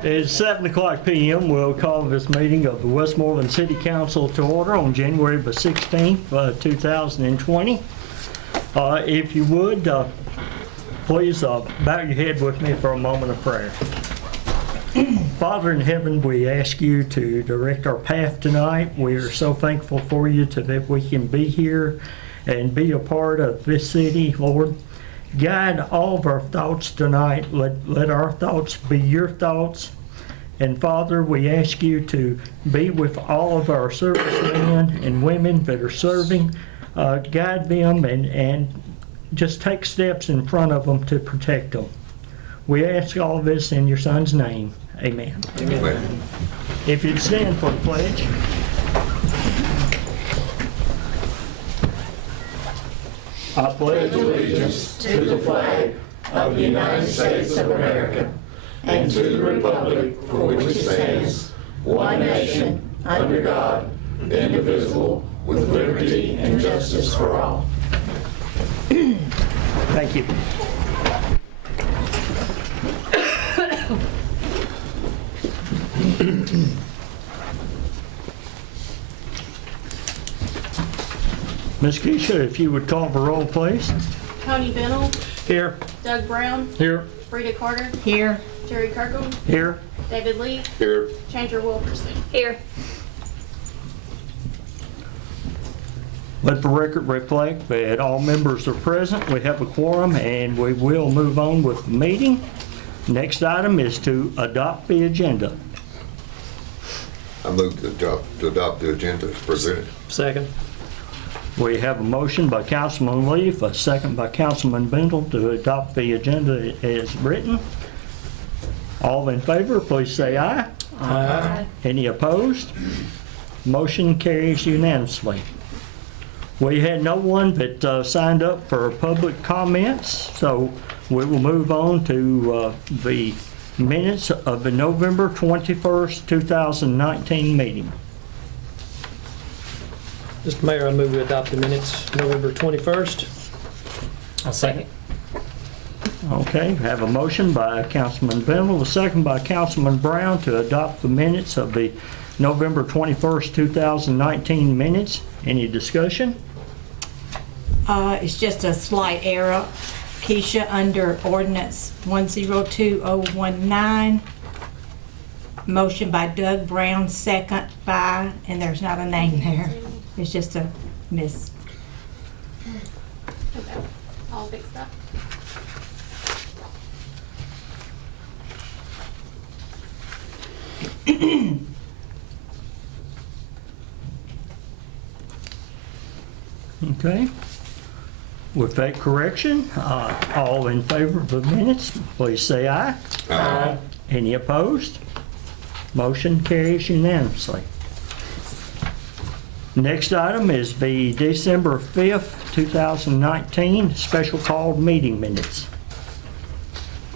It's 7:00 p.m. We'll call this meeting of the Westmoreland City Council to order on January the 16th, 2020. If you would, please bow your head with me for a moment of prayer. Father in heaven, we ask you to direct our path tonight. We are so thankful for you that we can be here and be a part of this city, Lord. Guide all of our thoughts tonight. Let our thoughts be your thoughts. And Father, we ask you to be with all of our servicemen and women that are serving. Guide them and just take steps in front of them to protect them. We ask all this in your Son's name. Amen. Amen. If you'd stand for the pledge. I pledge allegiance to the flag of the United States of America and to the republic for which it stands, one nation, under God, indivisible, with liberty and justice for all. Thank you. Ms. Keisha, if you would call the roll, please. Tony Bennell, Here. Doug Brown, Here. Rita Carter, Here. Terry Kirkland, Here. David Lee, Here. Chandra Wilkerson. Here. Let the record reflect that all members are present. We have a quorum and we will move on with the meeting. Next item is to adopt the agenda. I move to adopt the agenda as presented. Second. We have a motion by Councilman Leaf, a second by Councilman Bendel to adopt the agenda as written. All in favor, please say aye. Aye. Any opposed? Motion carries unanimously. We had no one that signed up for public comments, so we will move on to the minutes of the November 21st, 2019 meeting. Mr. Mayor, I move we adopt the minutes November 21st. I'll second. Okay, have a motion by Councilman Bendel, a second by Councilman Brown to adopt the minutes of the November 21st, 2019 minutes. Any discussion? It's just a slight error. Keisha, under ordinance 102019, motion by Doug Brown, second by, and there's not a name there. It's just a miss. Okay, all fixed up. Okay. With that correction, all in favor of the minutes, please say aye. Aye. Any opposed? Motion carries unanimously. Next item is the December 5th, 2019 special called meeting minutes.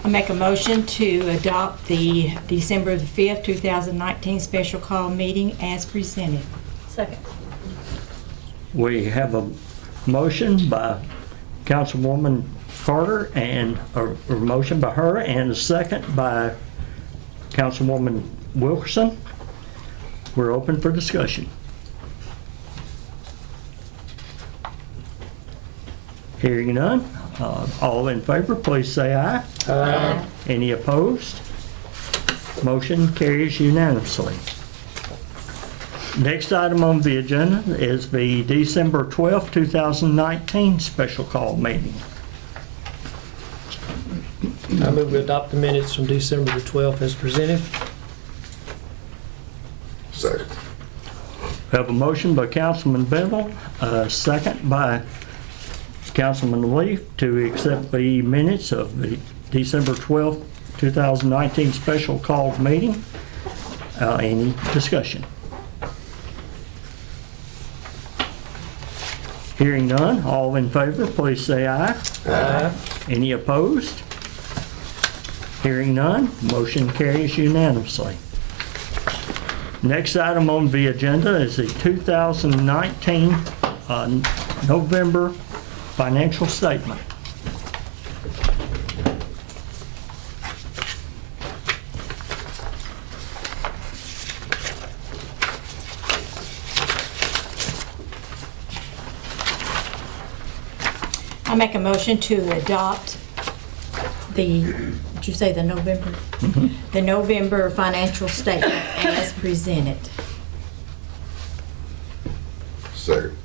I make a motion to adopt the December the 5th, 2019 special call meeting as presented. Second. We have a motion by Councilwoman Carter and a motion by her and a second by Councilwoman Wilkerson. We're open for discussion. Hearing none, all in favor, please say aye. Aye. Any opposed? Motion carries unanimously. Next item on the agenda is the December 12th, 2019 special call meeting. I move we adopt the minutes from December the 12th as presented. Second. Have a motion by Councilman Bendel, a second by Councilman Leaf to accept the minutes of the December 12th, 2019 special called meeting. Any discussion? Hearing none, all in favor, please say aye. Aye. Any opposed? Hearing none, motion carries unanimously. Next item on the agenda is the 2019 November financial statement. I make a motion to adopt did you say the November? The November financial statement as presented. Second.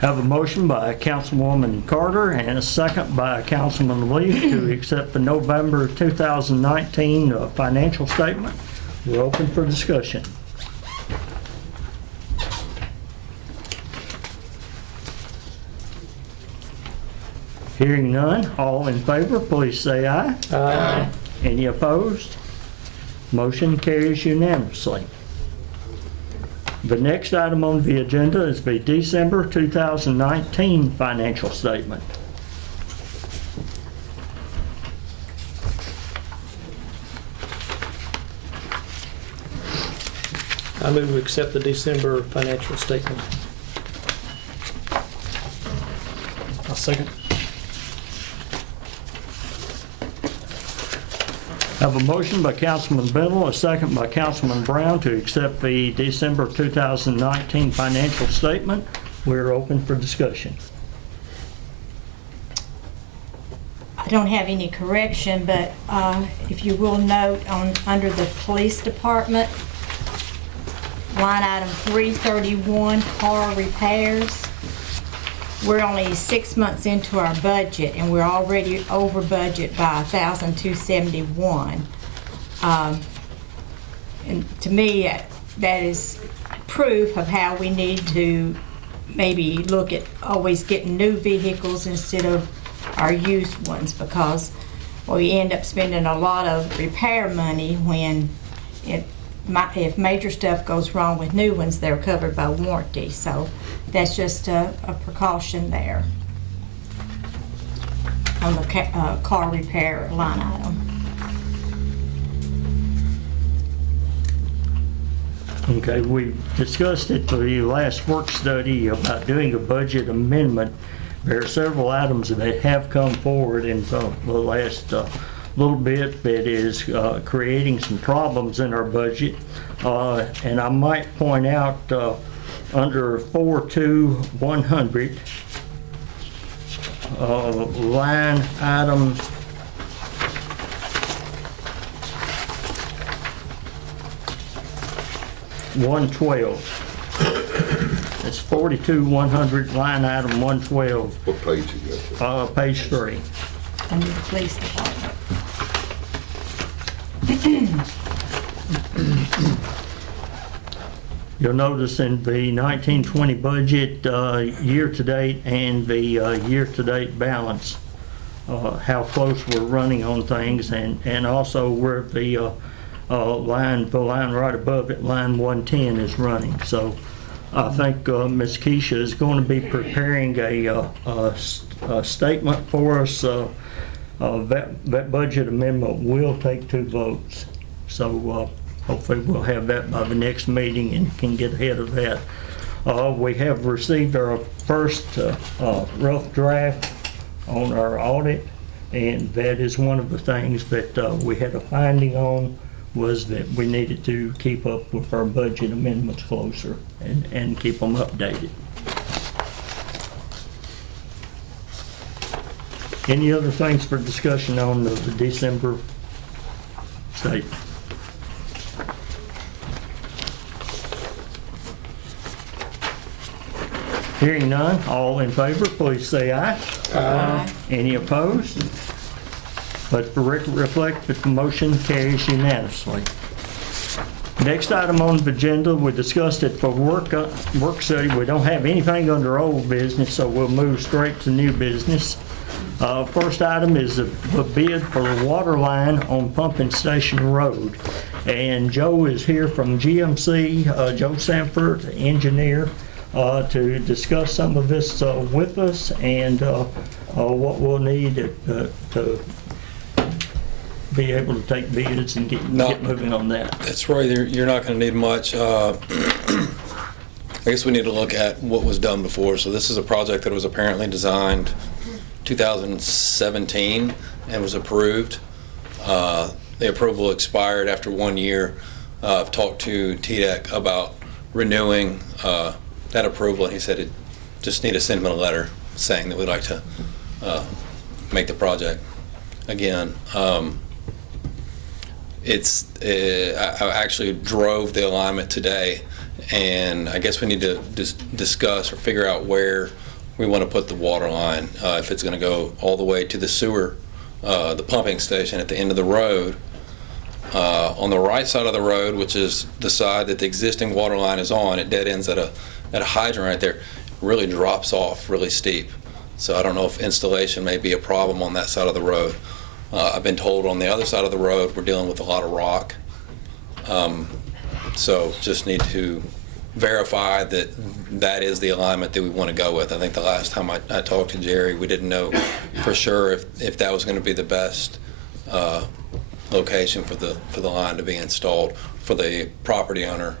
Have a motion by Councilwoman Carter and a second by Councilman Lee to accept the November 2019 financial statement. We're open for discussion. Hearing none, all in favor, please say aye. Aye. Any opposed? Motion carries unanimously. The next item on the agenda is the December 2019 financial statement. I move we accept the December financial statement. I'll second. Have a motion by Councilman Bennell, a second by Councilman Brown to accept the December 2019 financial statement. We're open for discussion. I don't have any correction, but if you will note under the police department, line item 331, car repairs, we're only 6 months into our budget and we're already over budget by $1,271. And to me, that is proof of how we need to maybe look at always getting new vehicles instead of our used ones, because we end up spending a lot of repair money when if major stuff goes wrong with new ones, they're covered by warranty. So that's just a precaution there on the car repair line item. Okay, we discussed at the last work study about doing a budget amendment. There are several items that have come forward in the last little bit that is creating some problems in our budget. And I might point out under 42100, line item 112. It's 42100, line item 112, What page you got there? page 3. Under the police department. You'll notice in the 1920 budget, year-to-date and the year-to-date balance, how close we're running on things, and also where the line right above it, line 110, is running. So I think Ms. Keisha is going to be preparing a statement for us. That budget amendment will take 2 votes. So hopefully we'll have that by the next meeting and can get ahead of that. We have received our first rough draft on our audit, and that is one of the things that we had a finding on, was that we needed to keep up with our budget amendments closer and keep them updated. Any other things for discussion on the December statement? Hearing none, all in favor, please say aye. Aye. Any opposed? Let the record reflect that the motion carries unanimously. Next item on the agenda, we discussed it for work study. We don't have anything under old business, so we'll move straight to new business. First item is a bid for the water line on Pumping Station Road. And Joe is here from GMC, Joe Sanford, engineer, to discuss some of this with us and what we'll need to be able to take bids and get moving on that. That's right. You're not going to need much. I guess we need to look at what was done before. So this is a project that was apparently designed 2017 and was approved. The approval expired after 1 year. I've talked to TDEC about renewing that approval, and he said it just need to send him a letter saying that we'd like to make the project again. I actually drove the alignment today, and I guess we need to discuss or figure out where we want to put the water line, if it's going to go all the way to the sewer, the pumping station at the end of the road. On the right side of the road, which is the side that the existing water line is on, it dead ends at a hydrant right there. It really drops off really steep. So I don't know if installation may be a problem on that side of the road. I've been told on the other side of the road we're dealing with a lot of rock. So just need to verify that that is the alignment that we want to go with. I think the last time I talked to Jerry, we didn't know for sure if that was going to be the best location for the line to be installed for the property owner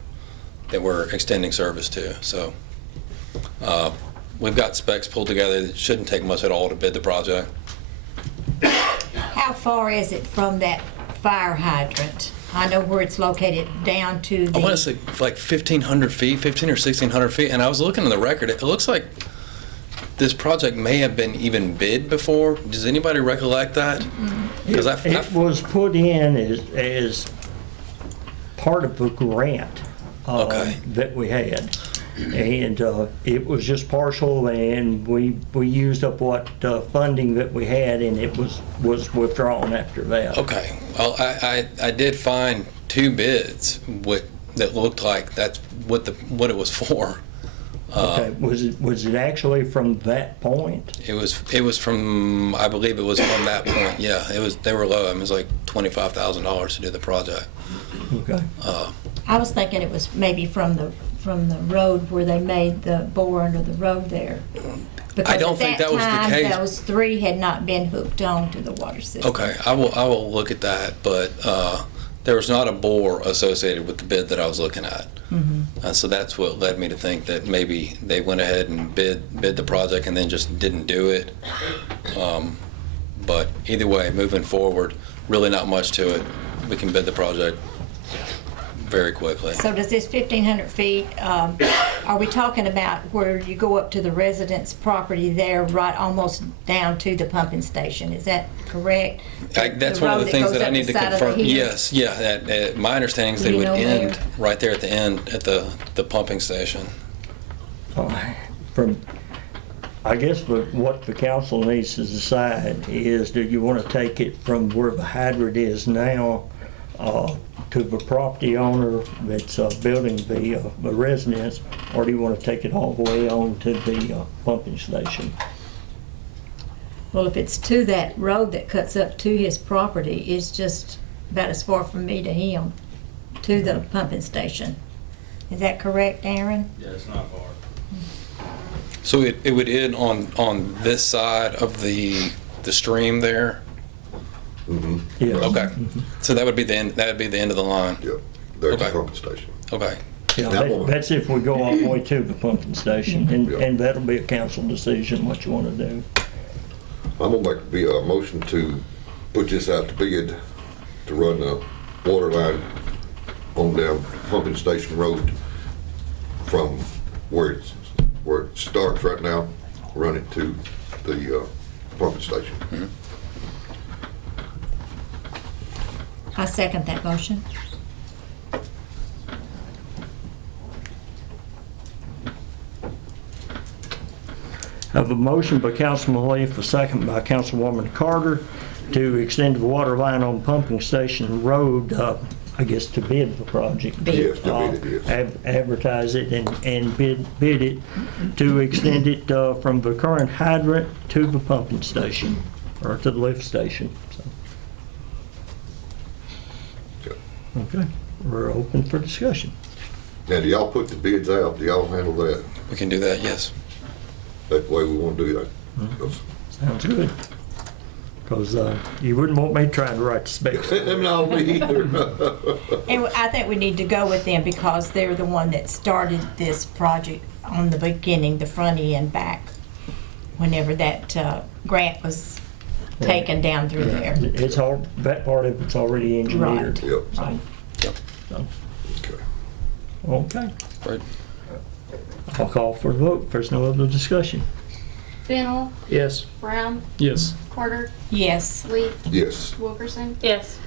that we're extending service to. So we've got specs pulled together. It shouldn't take much at all to bid the project. How far is it from that fire hydrant? I know where it's located down to the... I want to say like 1,500 feet, 1,500 or 1,600 feet, and I was looking at the record. It looks like this project may have been even bid before. Does anybody recollect that? Because It was put in as part of a grant Okay. that we had. And it was just partial, and we used up what funding that we had, and it was withdrawn after that. Okay. Well, I did find two bids that looked like that's what it was for. Okay, was it actually from that point? It was from, I believe it was from that point. Yeah, they were low. It was like $25,000 to do the project. Okay. I was thinking it was maybe from the road where they made the bore under the road there. Because I don't think that was the at that case. time, those three had not been hooked on to the water system. Okay, I will look at that, but there was not a bore associated with the bid that I was looking at. So that's what led me to think that maybe they went ahead and bid the project and then just didn't do it. But either way, moving forward, really not much to it. We can bid the project very quickly. So does this 1,500 feet, are we talking about where you go up to the residence property there, right almost down to the pumping station? Is that correct? That's The one of road the that things goes that I up need to the side of the confirm. hill? Yes, yeah. My understanding is Do they you would know end where? right there at the end at the pumping station. I guess what the council needs to decide is, do you want to take it from where the hydrant is now to the property owner that's building the residence, or do you want to take it all the way on to the pumping station? Well, if it's to that road that cuts up to his property, it's just about as far from me to him, to the pumping station. Is that correct, Aaron? Yeah, it's not far. So it would end on this side of the stream there. Yes. Okay. So that would be the end. That would be the end of the line. Yep, there's the Okay. pumping station. Okay. Yeah, That one. that's if we go all the way to the pumping station, Yeah. and that'll be a council decision what you want to do. I'm gonna make a motion to put this out to bid to run the water line on down pumping station road from where it starts right now, run it to the pumping station. I second that motion. I have a motion by Councilman Leaf, a second by Councilwoman Carter, to extend the water line on Pumping Station Road, I guess to bid the project. Yes, to bid it, yes. Advertise it and bid it to extend it from the current hydrant to the pumping station, or to the lift station. So, okay, we're open for discussion. Now, do y'all put the bids out? Do y'all handle that? We can do that. Yes. That's the way we want to do that. 'Cause- Sounds good. Because you wouldn't want me trying to write the specs. No, me either. And I think we need to go with them because they're the one that started this project on the beginning, the front end back, whenever that grant was taken down through there. It's all, that part of it's already engineered. Right. Yep, Right. So, okay. Okay. Right. I'll call for the vote. If there's no other discussion. Bennell, Yes. Brown, Yes. Carter, Yes. Lee, Yes. Wilkerson. Yes.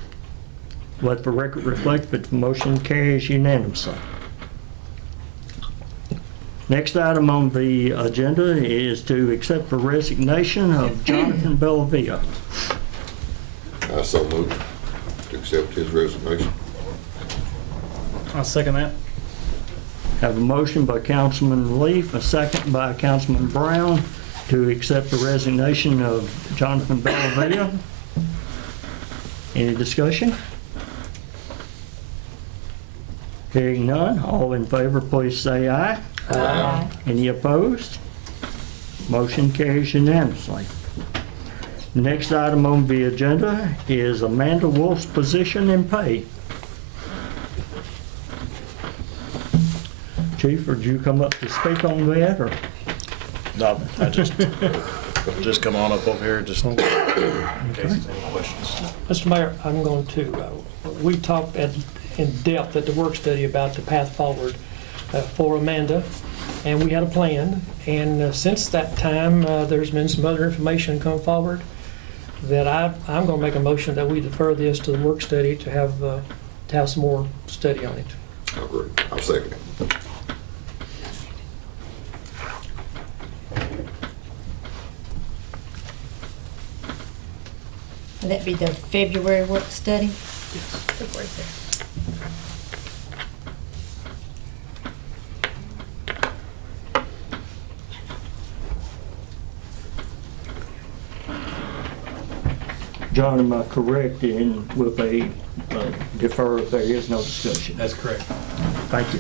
Let the record reflect that the motion carries unanimously. Next item on the agenda is to accept the resignation of Jonathan Bellavia. I so move to accept his resignation. I'll second that. Have a motion by Councilman Leaf, a second by Councilman Brown to accept the resignation of Jonathan Bellavia. Any discussion? Hearing none, all in favor, please say aye. Aye. Any opposed? Motion carries unanimously. Next item on the agenda is Amanda Wolf's position and pay. Chief, would you come up to speak on that, or? No, I just come on up over here just in case there's any questions. Mr. Mayor, I'm going to, we talked in depth at the work study about the path forward for Amanda, and we had a plan. And since that time, there's been some other information come forward that I'm going to make a motion that we defer this to the work study to have some more study on it. I agree. I'll second it. Would that be the February work study? John, am I correct in with a defer if there is no discussion? That's correct. Thank you.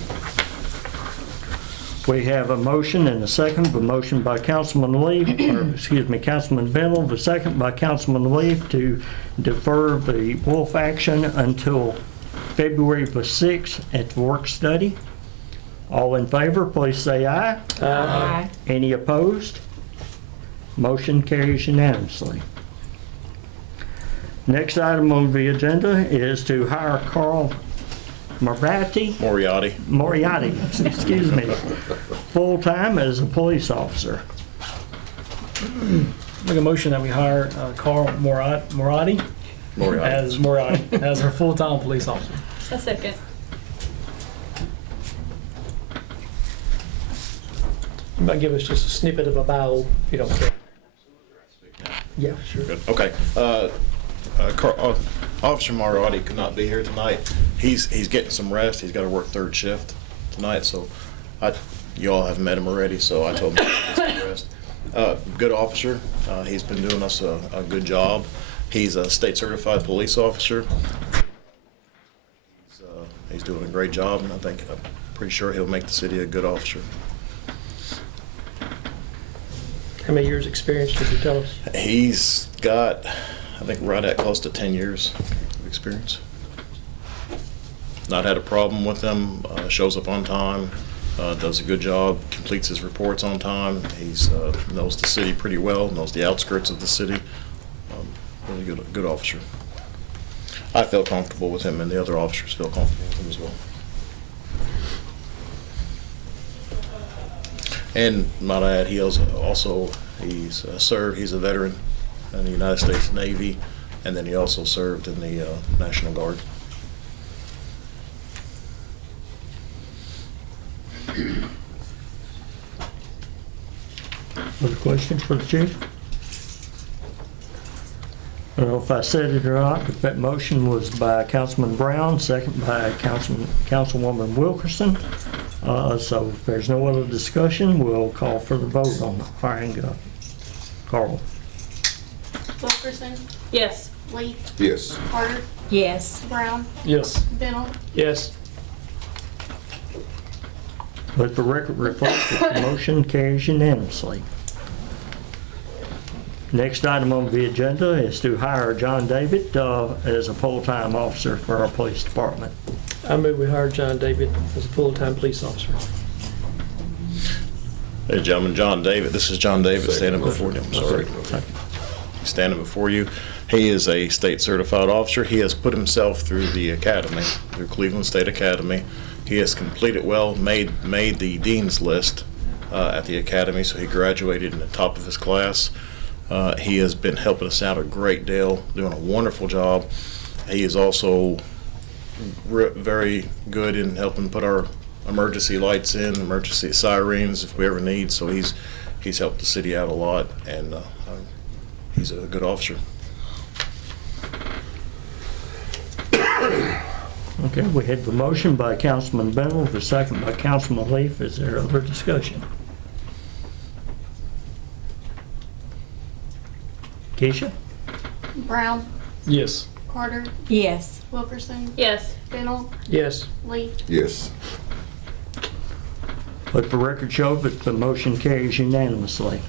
We have a motion and a second. The motion by Councilman Leaf, or excuse me, Councilman Bennell, the second by Councilman Leaf to defer the Wolf action until February the 6th at the work study. All in favor, please say aye. Aye. Any opposed? Motion carries unanimously. Next item on the agenda is to hire Carl Moriarty, excuse me, full-time as a police officer. Make a motion that we hire Carl Moriarty as our full-time police officer. A second. You might give us just a snippet of a bio, if you don't care. Yeah, sure. Good. Okay. Officer Moriarty could not be here tonight. He's getting some rest. He's got to work third shift tonight, so you all have met him already, so I told him to get some rest. Good officer. He's been doing us a good job. He's a state certified police officer. He's doing a great job, and I'm pretty sure he'll make the city a good officer. How many years' experience did you tell us? He's got, I think, right at close to 10 years of experience. Not had a problem with him, shows up on time, does a good job, completes his reports on time. He's knows the city pretty well, knows the outskirts of the city. Really good officer. I feel comfortable with him, and the other officers feel comfortable with him as well. And might I add, he's served. He's a veteran in the United States Navy, and then he also served in the National Guard. Other questions for the chief? I don't know if I said it or not, but that motion was by Councilman Brown, second by Councilwoman Wilkerson. So if there's no other discussion, we'll call for the vote on hiring Carl. Wilkerson, Yes. Lee, Yes. Carter, Yes. Brown, Yes. Bennell. Yes. Let the record reflect that the motion carries unanimously. Next item on the agenda is to hire John David as a full-time officer for our police department. I move we hire John David as a full-time police officer. Hey, gentlemen, John David. This is John David standing before you. I'm sorry. standing before you. He is a state certified officer. He has put himself through the academy, through Cleveland State Academy. He has completed well, made the dean's list at the academy, so he graduated in the top of his class. He has been helping us out a great deal, doing a wonderful job. He is also very good in helping put our emergency lights in, emergency sirens if we ever need. So he's helped the city out a lot, and he's a good officer. Okay, we had the motion by Councilman Bennell, the second by Councilman Leaf. Is there other discussion? Keisha? Brown, Yes. Carter, Yes. Wilkerson, Yes. Bennell, Yes. Lee. Yes. Let the record show that the motion carries unanimously.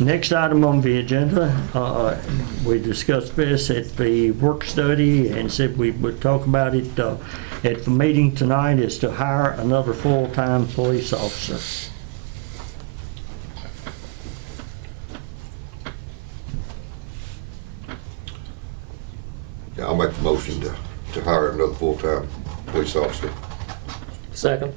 Next item on the agenda, we discussed this at the work study and said we would talk about it at the meeting tonight, is to hire another full-time police officer. Yeah, I'll make the motion to hire another full-time police officer. Second.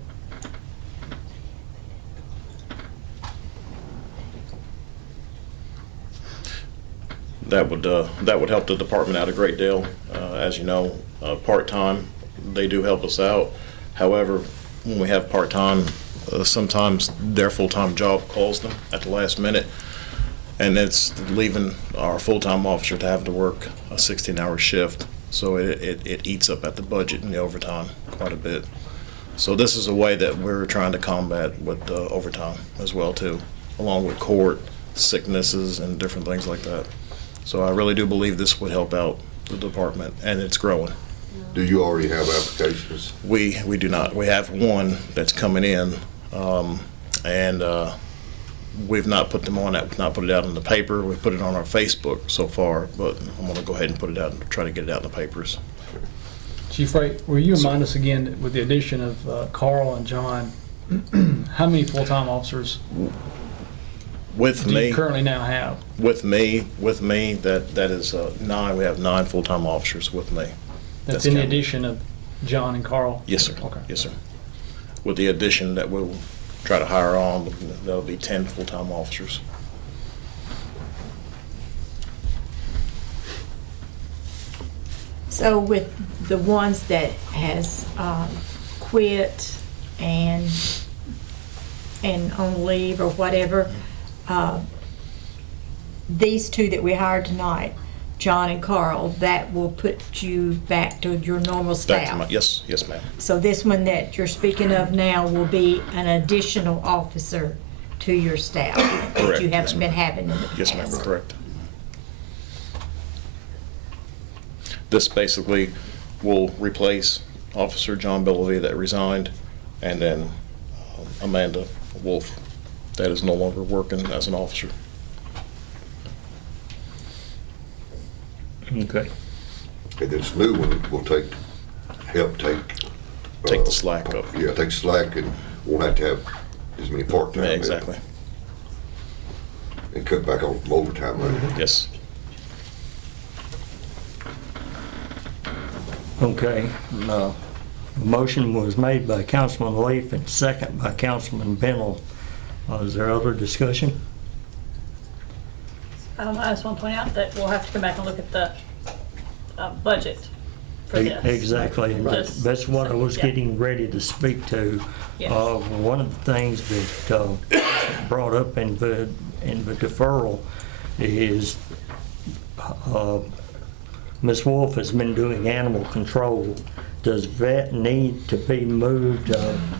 That would help the department out a great deal. As you know, part-time, they do help us out. However, when we have part-time, sometimes their full-time job calls them at the last minute, and it's leaving our full-time officer to have to work a 16-hour shift. So it eats up at the budget and the overtime quite a bit. So this is a way that we're trying to combat with overtime as well too, along with court, sicknesses, and different things like that. So I really do believe this would help out the department, and it's growing. Do you already have applications? We do not. We have one that's coming in, and we've not put them on that. We've not put it out in the paper. We've put it on our Facebook so far, but I'm going to go ahead and put it out and try to get it out in the papers. Chief Ray, will you remind us again, with the addition of Carl and John, how many full-time officers With do me, you currently now have? with me, that is 9. We have 9 full-time officers with me. That's in the counting. addition of John and Carl? Yes, sir. Okay. Yes, sir. With the addition that we'll try to hire on, that'll be 10 full-time officers. So with the ones that has quit and on leave or whatever, these two that we hired tonight, John and Carl, that will put you back to your normal Back to my- staff. Yes, ma'am. So this one that you're speaking of now will be an additional officer to your staff that Correct, you yes, haven't been ma'am. having in the past. Yes, ma'am, correct. This basically will replace Officer John Bellavia that resigned, and then Amanda Wolf that is no longer working as an officer. Okay. And this new one will help take. Take the slack up. Yeah, take slack and won't have to have as many part-time. Yeah, exactly. And cut back on some overtime money. Yes. Okay. The motion was made by Councilman Leaf and second by Councilman Bennell. Is there other discussion? I just want to point out that we'll have to come back and look at the budget for this. Exactly, and Just- that's what I was yeah. getting ready to speak to. Yes. One of the things that brought up in the deferral is Ms. Wolf has been doing animal control. Does vet need to be moved?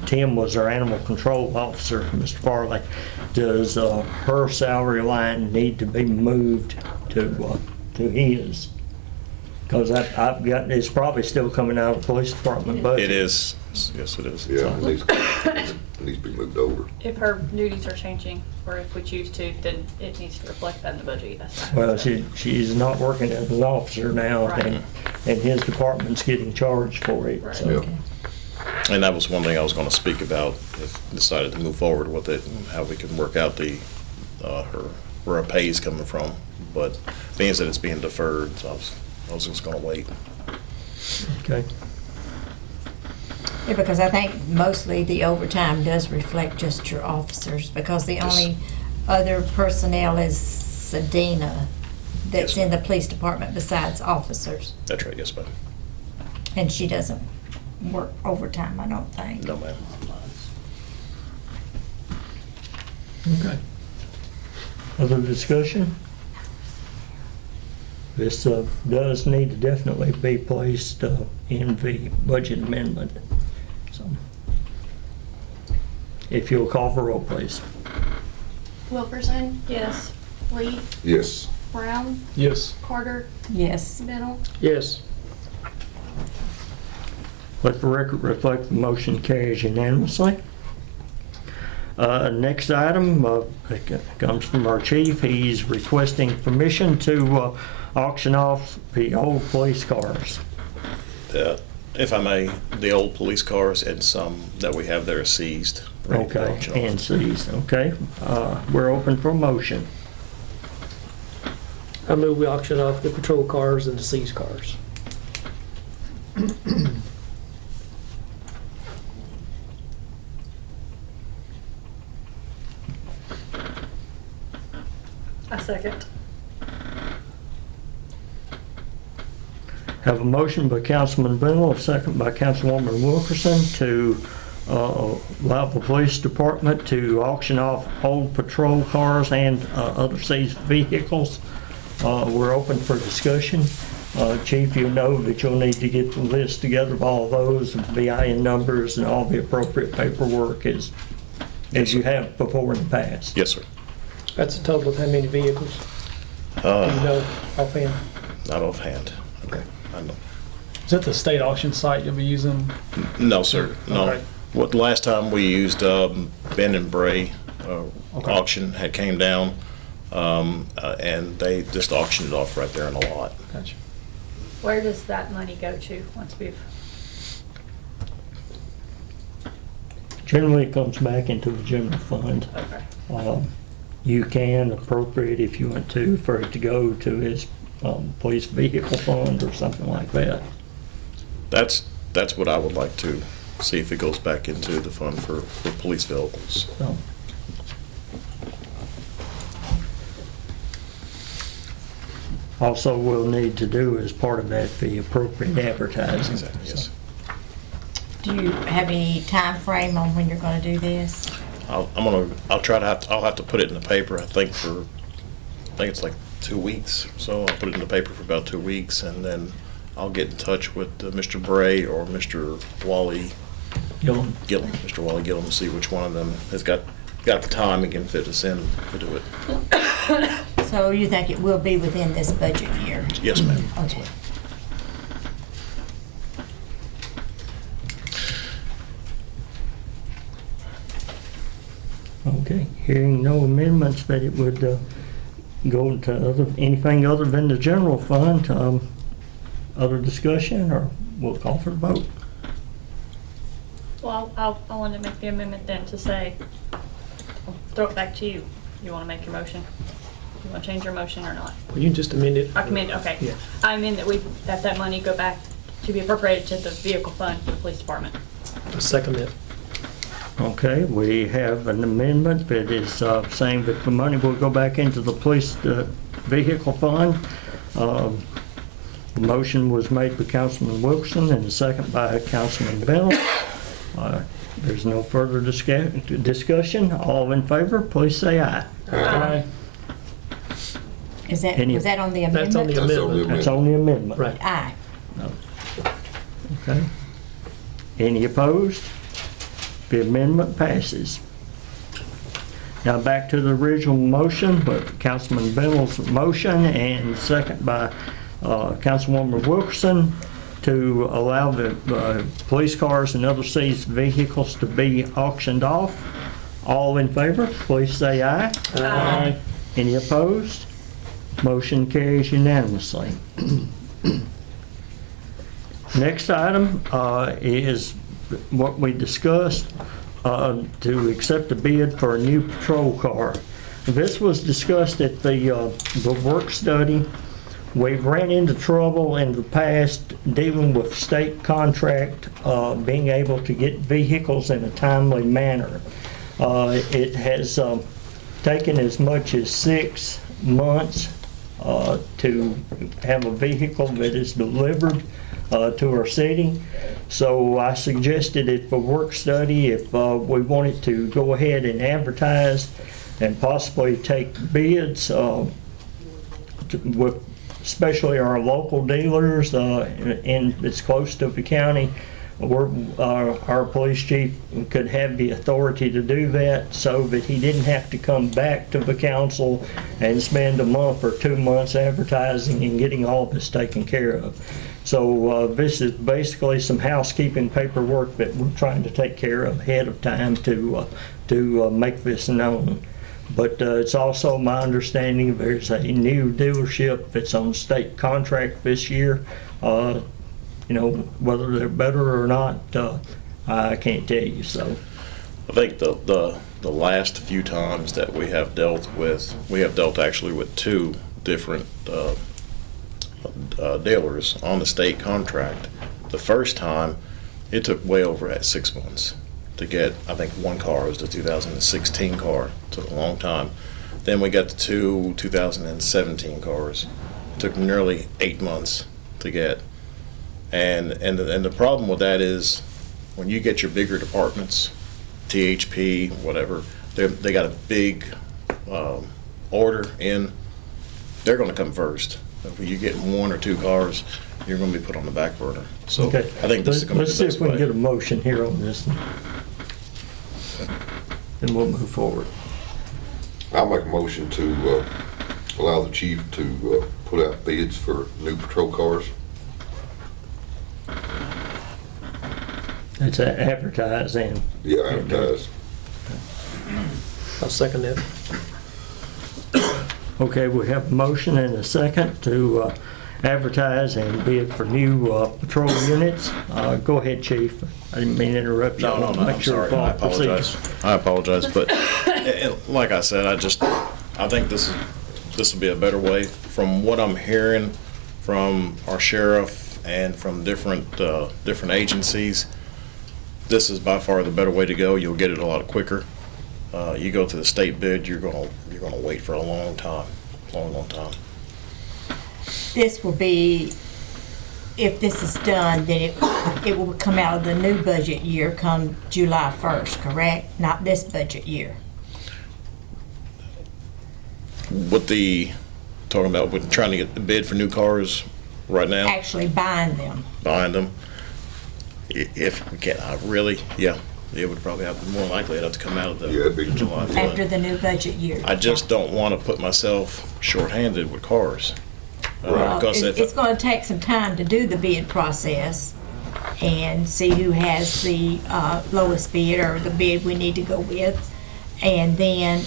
Tim was our animal control officer, Mr. Farley. Does her salary line need to be moved to his? Because I've got, it's probably still coming out of the police department budget. It is. Yes, it is. Yeah, it needs to be moved over. If her duties are changing, or if we choose to, then it needs to reflect that in the budget. That's Well, she's not working as an officer now, Right. and his department's getting charged for it, Right. so. Yeah. And that was one thing I was going to speak about if decided to move forward with it, and how we can work out her where a pay is coming from. But being that it's being deferred, so I was just gonna wait. Okay. Yeah, because I think mostly the overtime does reflect just your officers, because the Yes. only other personnel is Sedina that's Yes, in the police department besides officers. That's right, yes, ma'am. And she doesn't work overtime, I don't think. No, ma'am. Okay. Other discussion? This does need to definitely be placed in the budget amendment. So, if you'll call for roll, please. Wilkerson? Yes. Lee? Yes. Brown? Yes. Carter? Yes. Bennell? Yes. Let the record reflect the motion carries unanimously. Next item comes from our chief. He's requesting permission to auction off the old police cars. If I may, the old police cars and some that we have there are seized. ready for Okay, auction. and seized, okay. We're open for motion. I move we auction off the patrol cars and the seized cars. I second. Have a motion by Councilman Bennell, a second by Councilwoman Wilkerson to allow the police department to auction off old patrol cars and other seized vehicles. We're open for discussion. Chief, you know that you'll need to get the list together of all those, VIN numbers and all the appropriate paperwork as you have before in the past. Yes, sir. That's a total of how many vehicles? Do you know offhand? Not offhand. Okay. I know. Is that the state auction site you'll be using? No, sir, no. Okay. What, last time we used Ben and Bray Okay. auction had came down, and they just auctioned it off right there in the lot. Gotcha. Where does that money go to once we've, Generally, it comes back into the general fund. okay. You can appropriate if you want to, for it to go to his police vehicle fund or something like that. That's what I would like to see, if it goes back into the fund for police vehicles. So, also, we'll need to do as part of that the appropriate advertising. Exactly, yes. Do you have any time frame on when you're gonna do this? I'll have to put it in the paper, I think it's like 2 weeks. So I'll put it in the paper for about 2 weeks, and then I'll get in touch with Mr. Bray or Mr. Wally Gillen. Mr. Wally Gillum, to see which one of them has got the time and can fit us in to do it. So you think it will be within this budget year? Yes, ma'am. Okay. Okay, hearing no amendments that it would go to anything other than the general fund, other discussion, or we'll call for the vote. Well, I want to make the amendment then to say, I'll throw it back to you. You want to make your motion? You want to change your motion or not? Well, you can just amend it. I commend, okay. Yeah. I amend that money go back to be appropriated to the vehicle fund for the police department. Second it. Okay, we have an amendment that is saying that the money will go back into the police vehicle fund. The motion was made by Councilman Wilkerson and the second by Councilman Bennell. There's no further discussion. All in favor, please say aye. Aye. Was that on the amendment? That's on the That's on the amendment. That's on the amendment. Right. Aye. Okay. Any opposed? The amendment passes. Now back to the original motion, but Councilman Bennell's motion and second by Councilwoman Wilkerson to allow the police cars and other seized vehicles to be auctioned off. All in favor, please say aye. Aye. Any opposed? Motion carries unanimously. Next item is what we discussed, to accept a bid for a new patrol car. This was discussed at the work study. We've ran into trouble in the past dealing with state contract, being able to get vehicles in a timely manner. It has taken as much as 6 months to have a vehicle that is delivered to our city. So I suggested at the work study, if we wanted to go ahead and advertise and possibly take bids with especially our local dealers, and it's close to the county, our police chief could have the authority to do that so that he didn't have to come back to the council and spend a month or 2 months advertising and getting all this taken care of. So this is basically some housekeeping paperwork that we're trying to take care of ahead of time to make this known. But it's also my understanding there's a new dealership that's on state contract this year. You know, whether they're better or not, I can't tell you. So I think the last few times that we have dealt actually with 2 different dealers on the state contract. The first time, it took way over 6 months to get, I think, one car. It was the 2016 car. It took a long time. Then we got the 2 2017 cars. It took nearly 8 months to get. And the problem with that is when you get your bigger departments, THP, whatever, they got a big order in, they're going to come first. If you get 1 or 2 cars, you're going to be put on the back burner. So okay. I think this is going to be Let's the see best if we can way. get a motion here on this, and we'll move forward. I'll make a motion to allow the chief to put out bids for new patrol cars. It's advertised and Yeah, advertise. I'll second that. okay, we have a motion and a second to advertise and bid for new patrol units. Go ahead, Chief. I didn't mean to interrupt you. I No, want to make I'm sure sorry. we I follow procedure. apologize. But like I said, I think this will be a better way. From what I'm hearing from our sheriff and from different agencies, this is by far the better way to go. You'll get it a lot quicker. You go to the state bid, you're gonna wait for a long time. This will be, if this is done, then it will come out of the new budget year come July 1st, correct? Not this budget year. With talking about trying to get the bid for new cars right now, Actually buying them. buying them. If we can, it would probably have, more likely it'd have to come out of the Yeah, it'd be July fund. After the new budget year. I just don't want to put myself shorthanded with cars. Well, Because it's going to take some time to do the bid process and see who has the lowest bid or the bid we need to go with. And then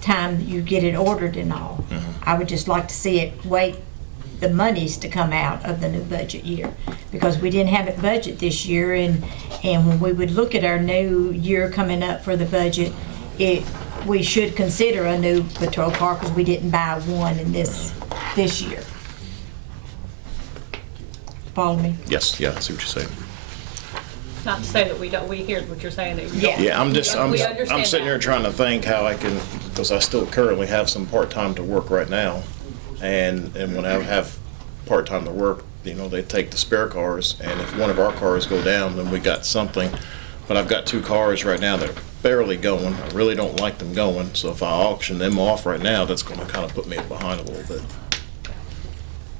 time you get it ordered and all. I would just like to see it the monies to come out of the new budget year, because we didn't have it budget this year, and when we would look at our new year coming up for the budget, we should consider a new patrol car because we didn't buy one in this year. Follow me? Yes, yeah, I see what you're saying. Not to say that we hear what you're saying, that you Yeah. don't. Yeah, I'm We understand sitting here that. trying to think how I can, because I still currently have some part-time to work right now. And when I have part-time to work, they take the spare cars, and if one of our cars go down, then we got something. But I've got 2 cars right now that are barely going. I really don't like them going, so if I auction them off right now, that's gonna kind of put me behind a little bit.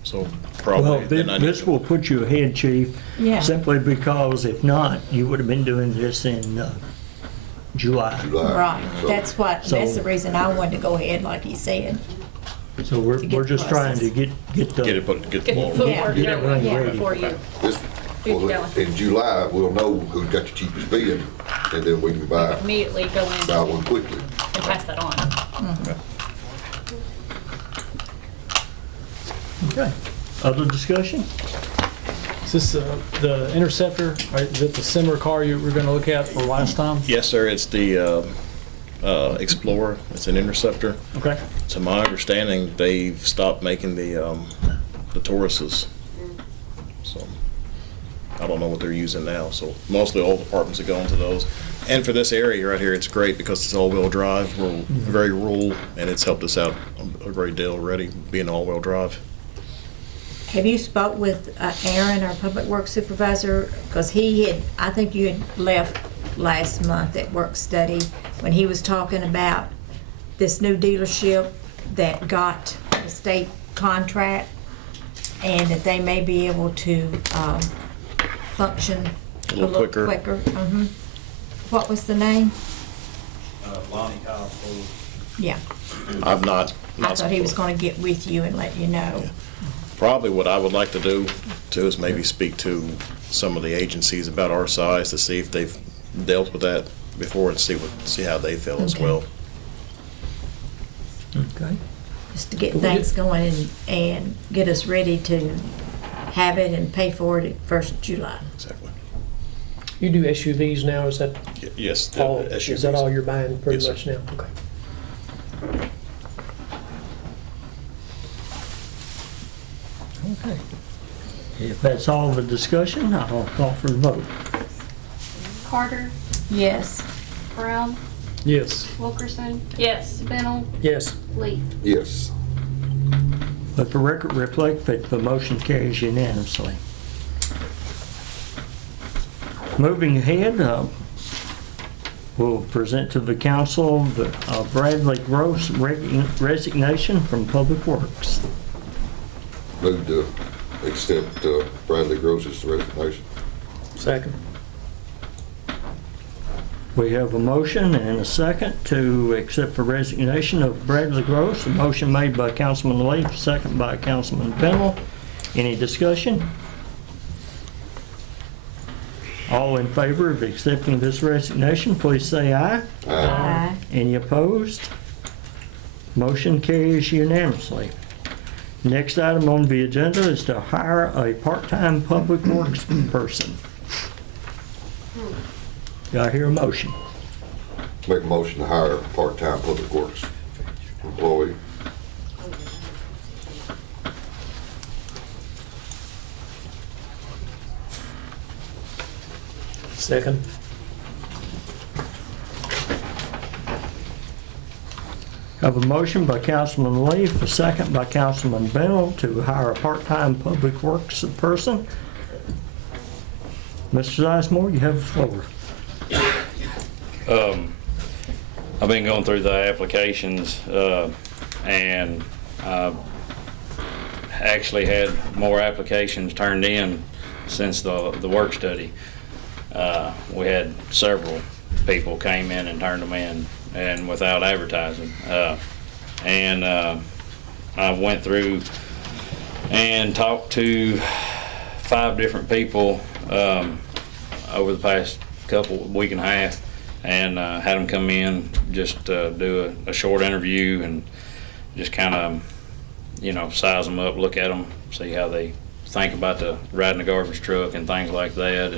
So Well, probably, then I need this to, will put you ahead, Chief, Yeah. simply because if not, you would have been doing this in July. Right, So- that's So- the reason I wanted to go ahead, like he said. So we're To get we're the just trying to process. get the. get the Get the ball rolling. footwork Yeah. going Yeah. before you. This, Who's well, going? in July, we'll know who's got the cheapest bid, and then we can buy Immediately go in one quickly. and pass that on. Okay. Other discussion? Is this the Interceptor? Is it the similar car you were going to look at for last time? Yes, sir, it's the Explorer. It's an interceptor. Okay. To my understanding, they've stopped making the Tauruses. So I don't know what they're using now. So mostly all departments are going to those. And for this area right here, it's great because it's all-wheel drive. We're very rural, and it's helped us out a great deal already, being all-wheel drive. Have you spoke with Aaron, our public works supervisor? Because I think you had left last month at work study when he was talking about this new dealership that got the state contract and that they may be able to function A little quicker. Mhm. What was the name? Lonnie Kyle. Yeah, I've not. I thought he was gonna get with you and let you know. Yeah. Probably what I would like to do too is maybe speak to some of the agencies about our size to see if they've dealt with that before and see how they feel as Okay. well. Okay. Just to get things going and get us ready to have it and pay for it at 1st of July. Exactly. You do SUVs now, is that Yes. the all, is that SUVs. all you're buying pretty Yes, much sir. now? Okay. Okay. If that's all the discussion, I'll call for the vote. Carter, Yes. Brown, Yes. Wilkerson, Yes. Bennell, Yes. Lee. Yes. Let the record reflect that the motion carries unanimously. Moving ahead, we'll present to the council the Bradley Gross resignation from Public Works. Move to accept Bradley Gross's resignation. Second. We have a motion and a second to accept the resignation of Bradley Gross. A motion made by Councilman Leaf, second by Councilman Bennell. Any discussion? All in favor of accepting this resignation, please say aye. Aye. Any opposed? Motion carries unanimously. Next item on the agenda is to hire a part-time public works person. Do I hear a motion? Make a motion to hire a part-time public works employee. Second. Have a motion by Councilman Leaf, a second by Councilman Bennell to hire a part-time public works person. Mr. Sizemore, you have the floor. I've been going through the applications, and I've actually had more applications turned in since the work study. We had several people came in and turned them in, and without advertising. I went through and talked to 5 different people over the past week and a half, and had them come in, just do a short interview and just kind of, size them up, look at them, see how they think about riding a garbage truck and things like that,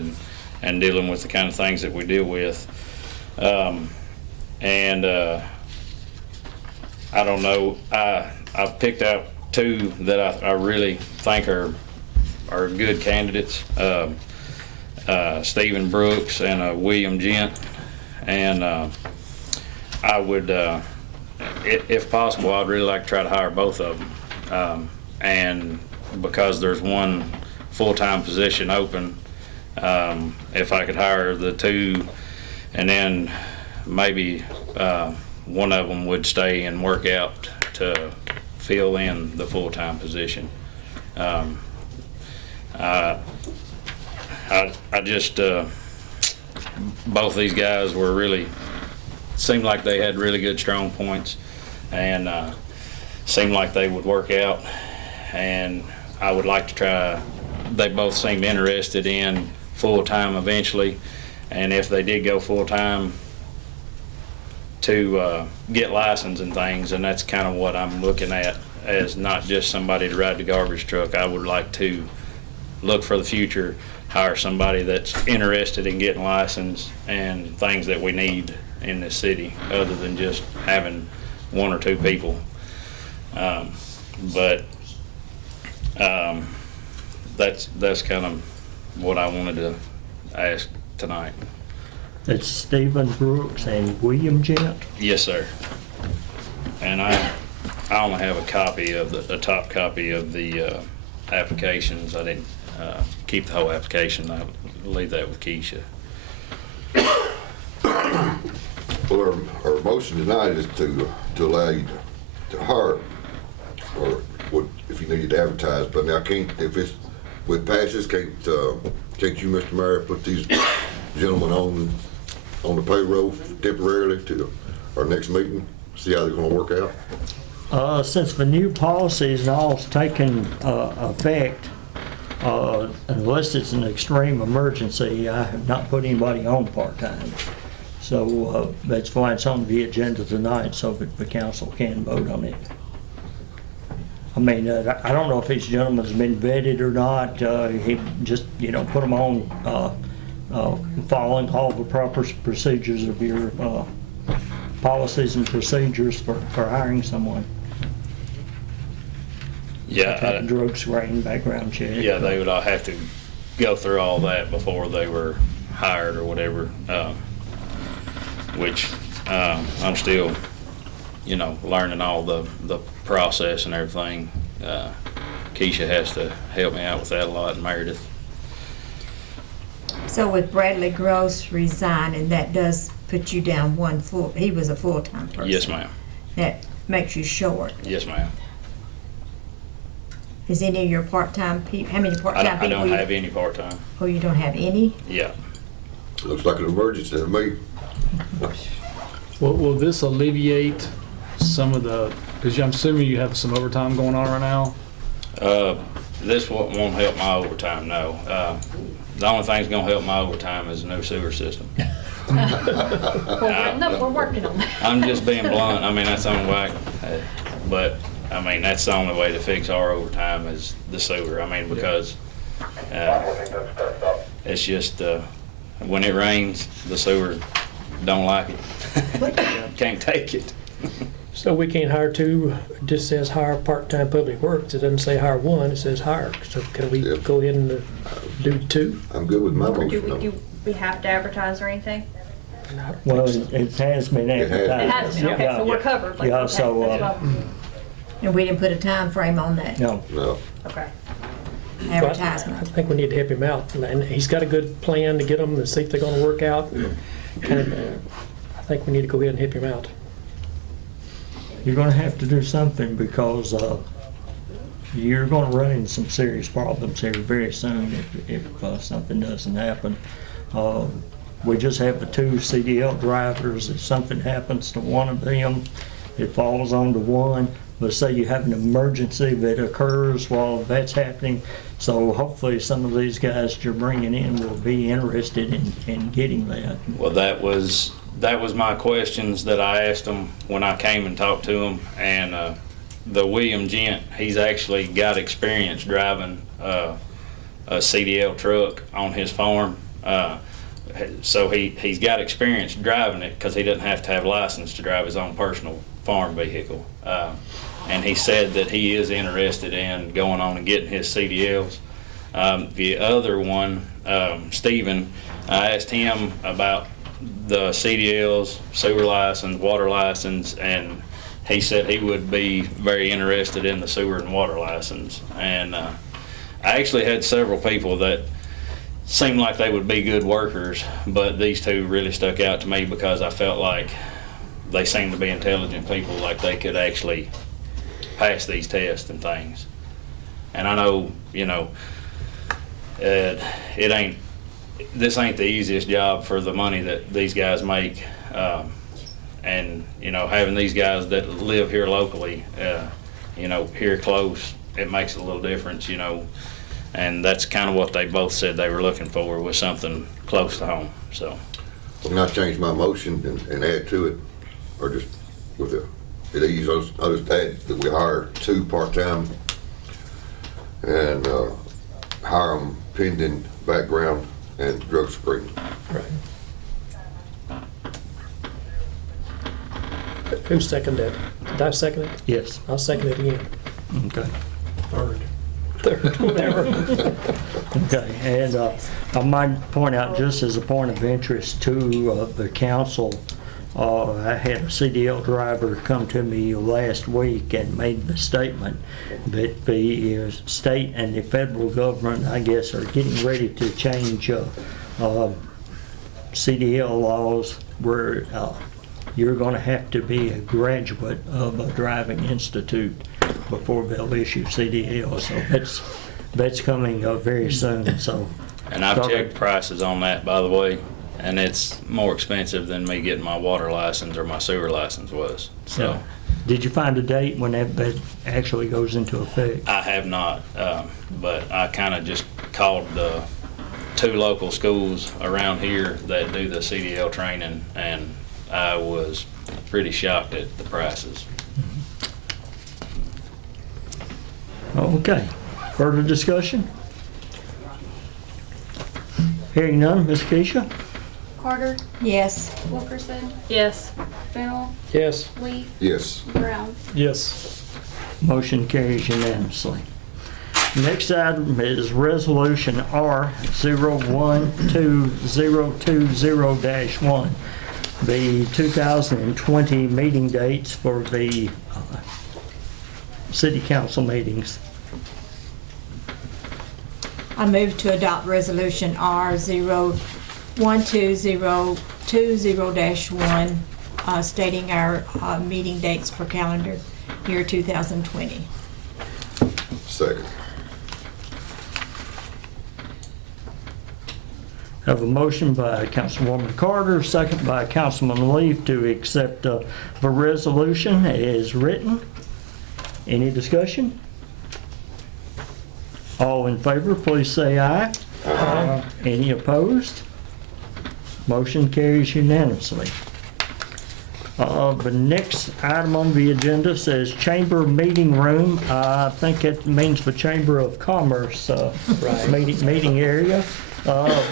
and dealing with the kind of things that we deal with. I don't know, I've picked out 2 that I really think are good candidates. Stephen Brooks and William Gent, and I would, if possible, I'd really like to try to hire both of them. And because there's one full-time position open, if I could hire the 2, and then maybe one of them would stay and work out to fill in the full-time position. I just, both these guys were really, seemed like they had really good strong points, and seemed like they would work out, and I would like to try, they both seem interested in full-time eventually, and if they did go full-time, to get licensed and things, and that's kind of what I'm looking at, as not just somebody to ride the garbage truck. I would like to look for the future, hire somebody that's interested in getting licensed and things that we need in this city, other than just having one or two people. But that's kind of what I wanted to ask tonight. It's Stephen Brooks and William Gent. Yes, sir. And I only have a copy of a top copy of the applications. I didn't keep the whole application. I leave that with Keisha. Well, our motion tonight is to allow you to hire, or if you needed to advertise, but now if it's with passes, can't you, Mr. Mayor, put these gentlemen on the payroll temporarily to our next meeting, see how they're gonna work out? Since the new policies and all's taken effect, unless it's an extreme emergency, I have not put anybody on part-time. So that's why it's on the agenda tonight, so that the council can vote on it. I mean, I don't know if each gentleman's been vetted or not. He just, put them on following all the proper procedures of your policies and procedures for hiring someone. Yeah, Drug screen, background check. yeah, they would all have to go through all that before they were hired or whatever, which I'm still, learning all the process and everything. Keisha has to help me out with that a lot, and Meredith. So with Bradley Gross resigning, that does put you down he was a full-time person. Yes, ma'am. That makes you short. Yes, ma'am. Is any of your part-time people, how many part-time people? I don't have any part-time. Oh, you don't have any? Yeah. Looks like an emergency to me. Will this alleviate some of because I'm assuming you have some overtime going on right now? This won't help my overtime, no. The only thing that's gonna help my overtime is a new sewer system. Well, we're working on that. I'm just being blunt. I mean, that's the only way. But I mean, that's the only way to fix our overtime is the sewer. I mean, because it's just when it rains, the sewer don't like it. Can't take it. So we can't hire two, it just says hire part-time public works, it doesn't say hire one, it says hire. So can we Yep. go ahead and do two? I'm good with my Or motion. do we have to advertise or anything? Well, it has been It has. advertised. It has been, okay, so we're covered. Like, Yeah, okay, so, that's what And we didn't put a time frame on that No, No. okay. I advertisement? think we need to help him out, and he's got a good plan to get them, and see if they're gonna work out. I think we need to go ahead and help him out. you're gonna have to do something because you're gonna run into some serious problems here very soon if something doesn't happen. We just have the two CDL drivers. If something happens to one of them, it falls onto one. Let's say you have an emergency that occurs while that's happening. So hopefully some of these guys that you're bringing in will be interested in getting that. Well, that was my questions that I asked them when I came and talked to them. And the William Gent, he's actually got experience driving a CDL truck on his farm. So he's got experience driving it because he doesn't have to have a license to drive his own personal farm vehicle. And he said that he is interested in going on and getting his CDLs. The other one, Stephen, I asked him about the CDLs, sewer license, water license, and he said he would be very interested in the sewer and water license. And I actually had several people that seemed like they would be good workers, but these two really stuck out to me because I felt like they seemed to be intelligent people, like they could actually pass these tests and things. And I know, this ain't the easiest job for the money that these guys make. And, having these guys that live here locally, here close, it makes a little difference, And that's kind of what they both said they were looking for, was something close to home, so. Can I change my motion and add to it? Or just with it ease, I'll just add that we hire two part-time and hire them pending background and drug screen. Right. Who seconded that? Did I second it? Yes. I'll second it again. Okay. Third, whatever. Okay, and I might point out, just as a point of interest to the council, I had a CDL driver come to me last week and made the statement that the state and the federal government, I guess, are getting ready to change CDL laws where you're going to have to be a graduate of a driving institute before they'll issue CDL. So that's coming very soon. So. And I've checked prices on that, by the way, and it's more expensive than me getting my water license or my sewer license was. So. Yeah. Did you find a date when that actually goes into effect? I have not, but I kind of just called the 2 local schools around here that do the CDL training, and I was pretty shocked at the prices. Okay. Further discussion? Hearing none, Ms. Keisha? Carter, Yes. Wilkerson, Yes. Fennel, Yes. Lee, Yes. Brown. Yes. Motion carries unanimously. Next item is Resolution R012020-1, the 2020 meeting dates for the city council meetings. I move to adopt resolution R012020-1, stating our meeting dates for calendar year 2020. Second. Have a motion by Councilwoman Carter, second by Councilman Leaf to accept the resolution as written. Any discussion? All in favor, please say aye. Aye. Any opposed? Motion carries unanimously. The next item on the agenda says Chamber Meeting Room. I think it means the Chamber of Commerce meeting area.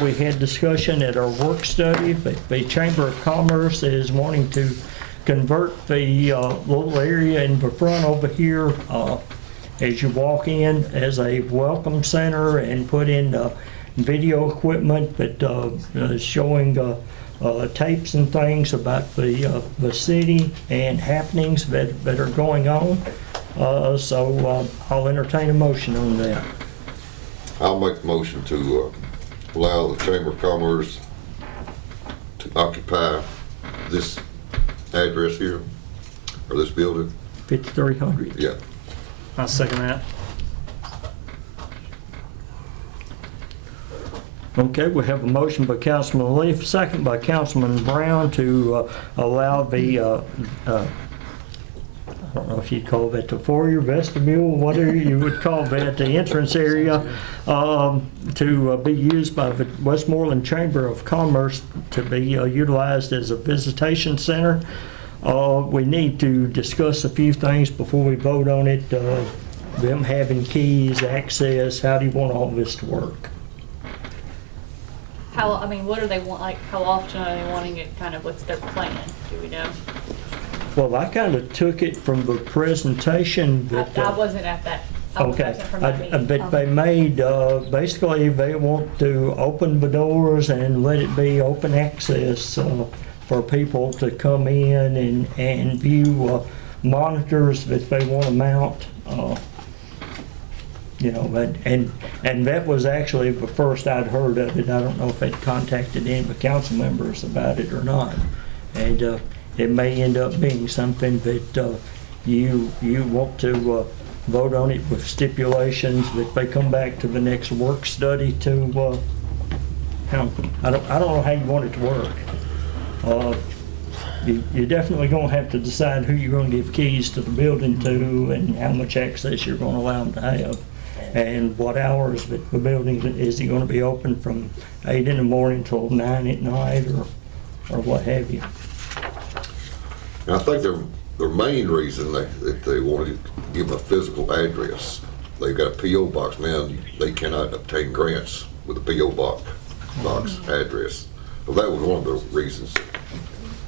We had discussion at our work study, but the Chamber of Commerce is wanting to convert the little area in the front over here as you walk in as a welcome center and put in video equipment that is showing tapes and things about the city and happenings that are going on. So I'll entertain a motion on that. I'll make the motion to allow the Chamber of Commerce to occupy this address here, or this building. 5300. Yeah. I'll second that. Okay, we have a motion by Councilman Leaf, second by Councilman Brown to allow the, I don't know if you'd call that the foyer, vestibule, whatever you would call that, the entrance area, to be used by the Westmoreland Chamber of Commerce to be utilized as a visitation center. We need to discuss a few things before we vote on it. Them having keys, access, how do you want all this to work? What do they want, like, how often are they wanting it, kind of, what's their plan, do we know? Well, I kind of took it from the presentation that. I wasn't at that, I was Okay, absent from that meeting. but they made, basically, they want to open the doors and let it be open access for people to come in and view monitors that they want to mount. You know, and that was actually the first I'd heard of it. I don't know if they'd contacted any of the council members about it or not. And it may end up being something that you want to vote on it with stipulations that they come back to the next work study to, I don't know how you want it to work. You're definitely going to have to decide who you're going to give keys to the building to and how much access you're going to allow them to have. And what hours that the building, is it going to be open from 8 in the morning till 9 at night or what have you? And I think their main reason that they wanted to give them a physical address, they've got a P.O. box now, they cannot obtain grants with a P.O. box address. So that was one of the reasons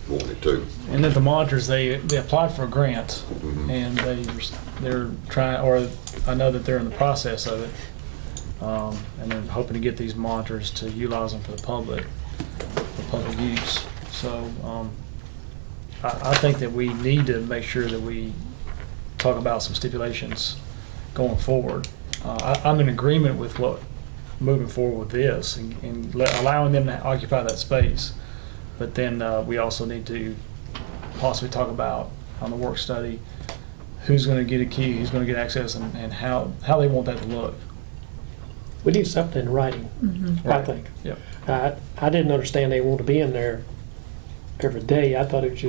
wanted to. And then the monitors, they applied for a grant, and they're trying, or I know that they're in the process of it, and they're hoping to get these monitors to utilize them for public use. So I think that we need to make sure that we talk about some stipulations going forward. I'm in agreement with moving forward with this and allowing them to occupy that space. But then we also need to possibly talk about on the work study, who's going to get a key, who's going to get access, and how they want that to look. We need something in writing, I think. Yep. I didn't understand they want to be in there every day. I thought it was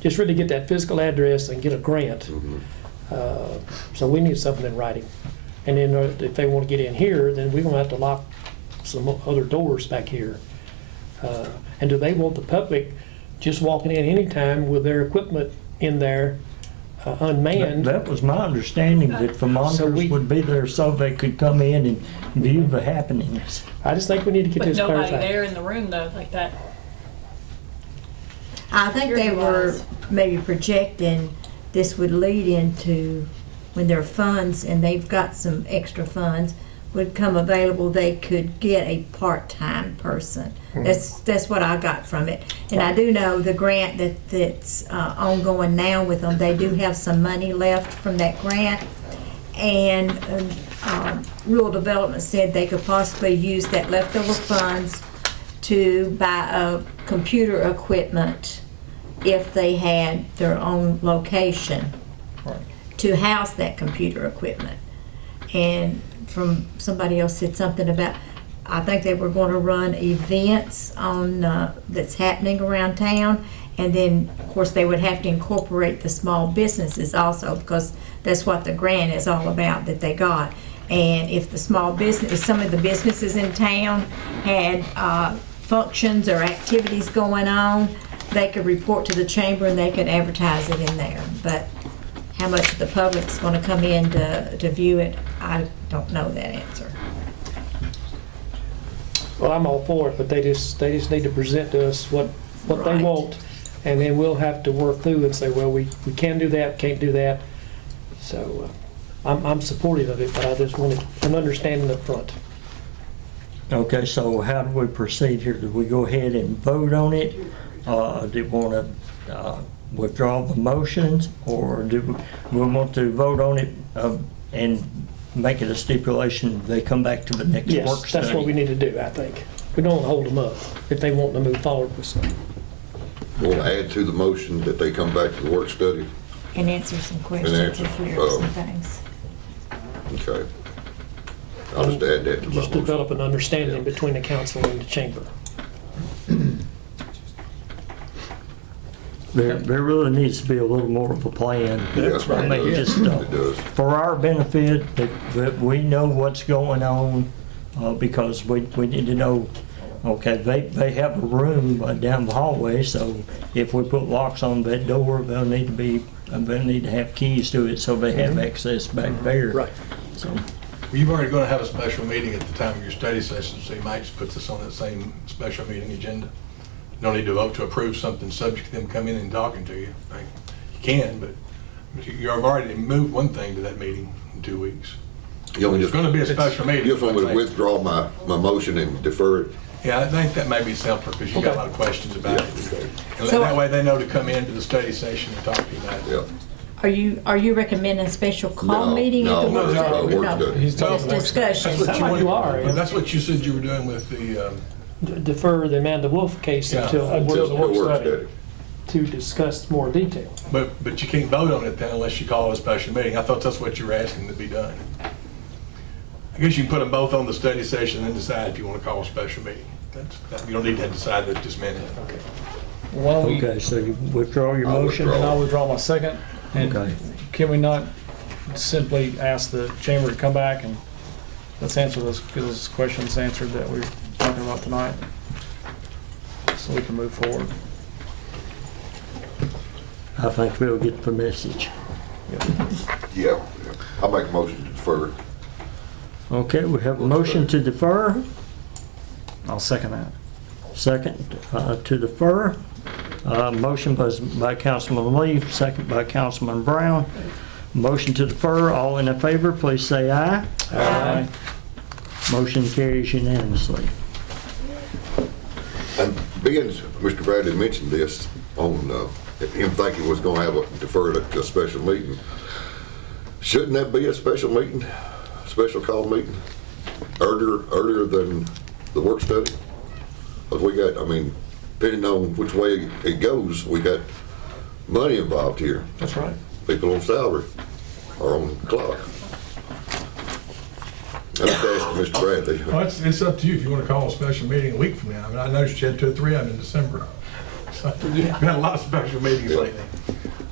just really get that physical address and get a grant. So we need something in writing. And then if they want to get in here, then we're going to have to lock some other doors back here. And do they want the public just walking in anytime with their equipment in there unmanned? That was my understanding, that the monitors would be there so they could come in and view the happenings. I just think we need to get But this nobody clarified. there in the room though, like that. I think they were Security-wise. maybe projecting this would lead into when their funds, and they've got some extra funds, would come available, they could get a part-time person. That's what I got from it. And I do know the grant that's ongoing now with them, they do have some money left from that grant. And Rural Development said they could possibly use that leftover funds to buy computer equipment if they had their own location to house that computer equipment. And from somebody else said something about, I think they were going to run events on that's happening around town, and then of course they would have to incorporate the small businesses also, because that's what the grant is all about that they got. And if the small business, if some of the businesses in town had functions or activities going on, they could report to the chamber and they could advertise it in there. But how much of the public's going to come in to view it, I don't know that answer. Well, I'm all for it, but they just need to present to us what they Right. want, and then we'll have to work through and say, well, we can do that, can't do that. So I'm supportive of it, but I just wanted an understanding up front. Okay, so how do we proceed here? Do we go ahead and vote on it? Do we want to withdraw the motions, or do we want to vote on it and make it a stipulation they come back to the next work Yes, study? that's what we need to do, I think. We don't want to hold them up if they want to move forward with something. Want to add to the motion that they come back to the work study? And answer some questions answer, and clear up some things. Okay. I'll just add that to my Just motion. develop an understanding Yeah. between the council and the chamber. There really needs to be a little more of a plan. That's I right. mean, It just does. for our benefit, that we know what's going on, because we need to know, okay, they have a room down the hallway, so if we put locks on that door, they'll need to have keys to it, so they have access back there. Right. So, Well, you've already going to have a special meeting at the time of your study session, so you might just put this on that same special meeting agenda. You don't need to vote to approve something subject to them coming in and talking to you. Right? You can, but you've already moved one thing to that meeting in 2 weeks. It's going to be a special meeting. You just want me to withdraw my motion and defer it? Yeah, I think that may be simpler because you got a lot of questions about it. Okay. And So- that way they know to come into the study session and talk to you about it. Yeah. Are you recommending a special call No, meeting at the no, work it's study? a work No, study. He's talking just about- discussion. That's what Sound like you are, wanted- yeah. That's what you said you were doing with the, Defer the Amanda Wolf case Yeah. until the Just work the work study study. to discuss more detail. but you can't vote on it then unless you call it a special meeting. I thought that's what you were asking to be done. I guess you can put them both on the study session and then decide if you want to call a special meeting. You don't need to decide that this minute. Why don't we, okay, so you withdraw your I'll motion? withdraw. and I'll withdraw my second. And Okay. can we not simply ask the chamber to come back and let's answer those questions answered that we're talking about tonight? So we can move forward. I think we'll get the message. Yeah. I'll make a motion to defer. Okay, we have a motion to defer, I'll second that. second to defer. Motion was by Councilman Lee, second by Councilman Brown. Motion to defer, all in favor, please say aye. Aye. Motion carries unanimously. And being, Mr. Bradley mentioned this on, him thinking was gonna have a deferred to a special meeting. Shouldn't that be a special meeting, special call meeting, earlier than the work study? Because we got, I mean, depending on which way it goes, we got money involved here. That's right. People on salary or on clock. I'm just asking Mr. Bradley. Well, it's up to you if you want to call a special meeting a week from now. I mean, I noticed you had 2 or 3 of them in December. So we've had a lot of special meetings lately.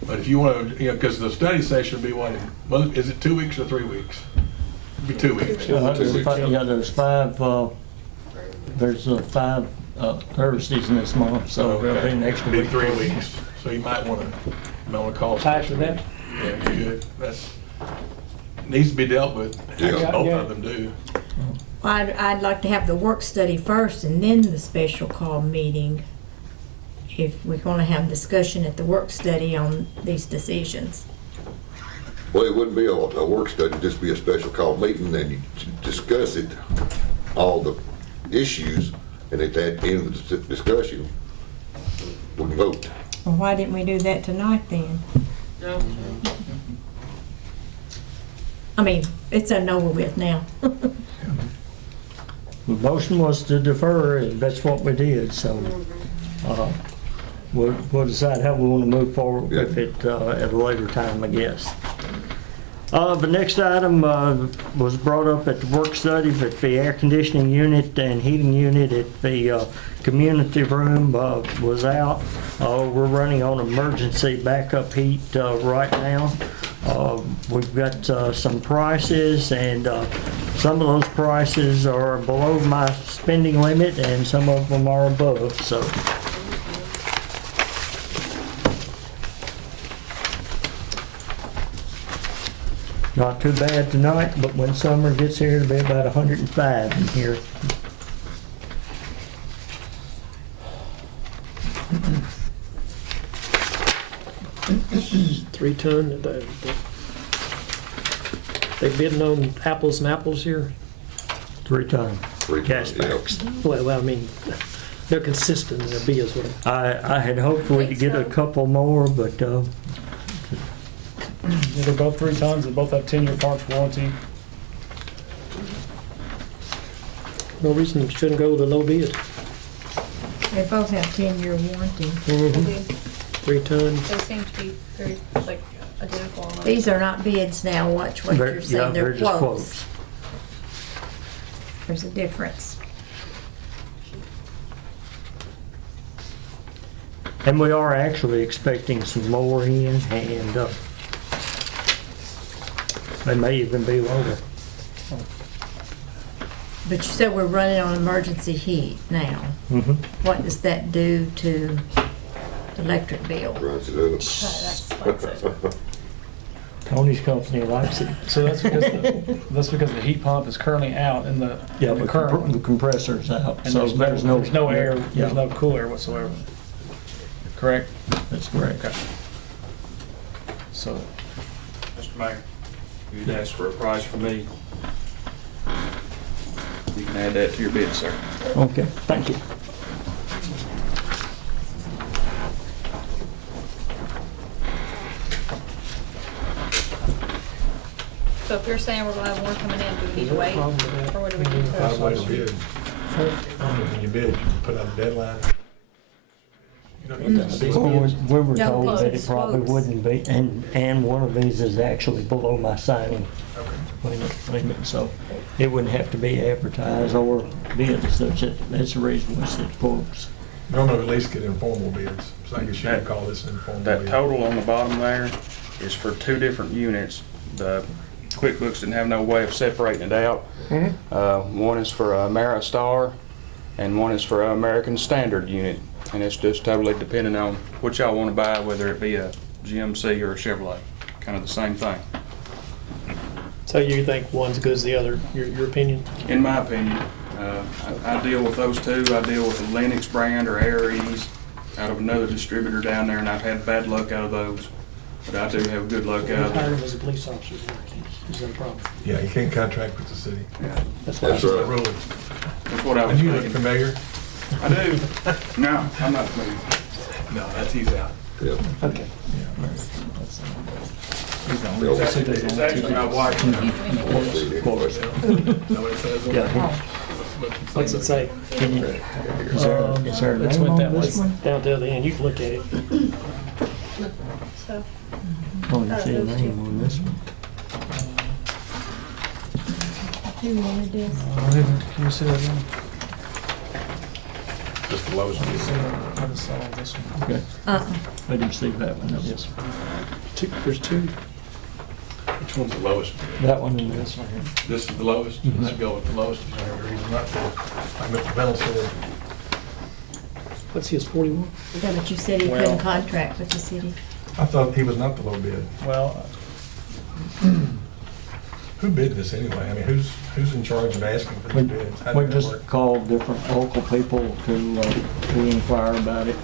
But if you want to, because the study session will be what, well, is it 2 weeks or 3 weeks? It'll be 2 weeks. Yeah, there's 5, there's 5 Thursdays in this month, so there'll be an extra It'll be week. 3 weeks. So you might want to call. a After special that? meeting. Yeah, you good. Needs to be dealt with. Actually, Yeah. both of them do. I'd like to have the work study first and then the special call meeting, if we're gonna have discussion at the work study on these decisions. Well, it wouldn't be a work study, it'd just be a special call meeting, and you discuss it, all the issues, and at the end of the discussion, we can vote. Well, why didn't we do that tonight then? I mean, it's over with now. The motion was to defer, and that's what we did, so we'll decide how we want to move forward with it at a later time, I guess. The next item was brought up at the work study, but the air conditioning unit and heating unit at the community room was out. We're running on emergency backup heat right now. We've got some prices, and some of those prices are below my spending limit, and some of them are above, so. Not too bad tonight, but when summer gets here, it'll be about 105 in here. Three ton, they bidding on apples and apples here? 3 ton 3 gas yeah. packs. Well, I mean, they're consistent in their bids with them. I had hoped we could get a couple more, but Yeah, they're both 3 tons, they both have 10-year parts warranty. No reason it shouldn't go with a low bid. They both have 10-year warranty. 3 ton. They seem to be very, like, identical on those. These are not bids now, watch what you're saying, they're just quotes. There's a difference. And we are actually expecting some more in, and they may even be lower. But you said we're running on emergency heat now. Mhm. What does that do to the electric bill? Runs it up. That's it. Tony's company likes it. So that's because the heat pump is currently out in the Yeah, in the the current one. compressor's out, And so there's no air, Yeah, there's no cool air whatsoever. Correct? that's correct. Okay. So, Mr. Mayor, you'd ask for a price for me. You can add that to your bid, sir. Okay, thank you. So if you're saying we're gonna have more coming in, do we need to wait? Or what do we need I'd to? wait to bid. When you bid, you put out a deadline. You don't get to see Well, bids. we were No told that it quotes, probably quotes. wouldn't be, and one of these is actually below my signing limit, so it wouldn't have to be advertised or bid as such. That's the reason we said quotes. Normally, we at least get informal bids, so I guess you could call this an informal That bid. total on the bottom there is for 2 different units. The QuickBooks didn't have no way of separating it out. One is for Ameristar, and one is for American Standard unit. And it's just totally dependent on what y'all want to buy, whether it be a GMC or a Chevrolet. Kind of the same thing, So you think one's good as the other, your opinion? in my opinion. I deal with those two. I deal with the Lennox brand or Aries. out of another distributor down there, and I've had bad luck out of those. But I do have good luck We out of hired them. him as a police officer. Is that a problem? Yeah, you can't contract with the city. That's That's why. right. Rule. That's what I was And you look thinking. familiar? I do. No, I'm not familiar. No, that's, he's out. Yeah. Okay. It's actually my wife. Of course. Know what it says on Yeah. there? What's it say? Can you, is there a It's name with on that this one. one? Down to the end, you can look at it. So, Oh, you see a name on this one? Who wanted this? Can you see that again? Just the lowest bid. I just saw this one. Okay, Uh-uh. I didn't see that one. No. Yes. There's two. Which one's the lowest? That one and This this. one here. This is the lowest? I'd go with the lowest. There's no reason not to. Like Mr. Bennell said, What's his, 41? Yeah, but you said he Well- couldn't contract with the city. I thought he was not the low bid. Well, Who bid this anyway? I mean, who's in charge of asking for We, the bids? How we did that just work? called different local people to inquire about it.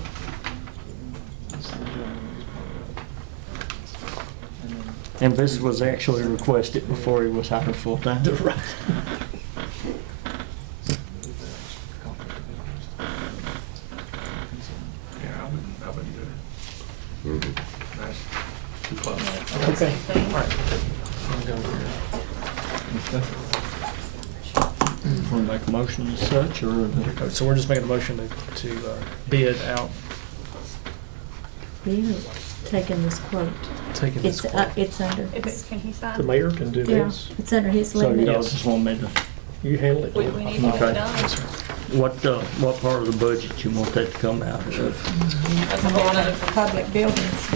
And this was actually requested before he was hired full-time. Right. Yeah, I wouldn't do it. Mhm. Nice. Too close. Okay. same thing. Want to make a motion as such, or? so we're just making a motion to bid out, Yeah, taking this quote. taking this quote. It's under, If it, can he sign? The mayor can do yeah, this. it's under his So limit. y'all just want me to, You handle it. We need to Okay. get done. what part of the budget you want that to come out of? That's a Come whole out nother. of public buildings.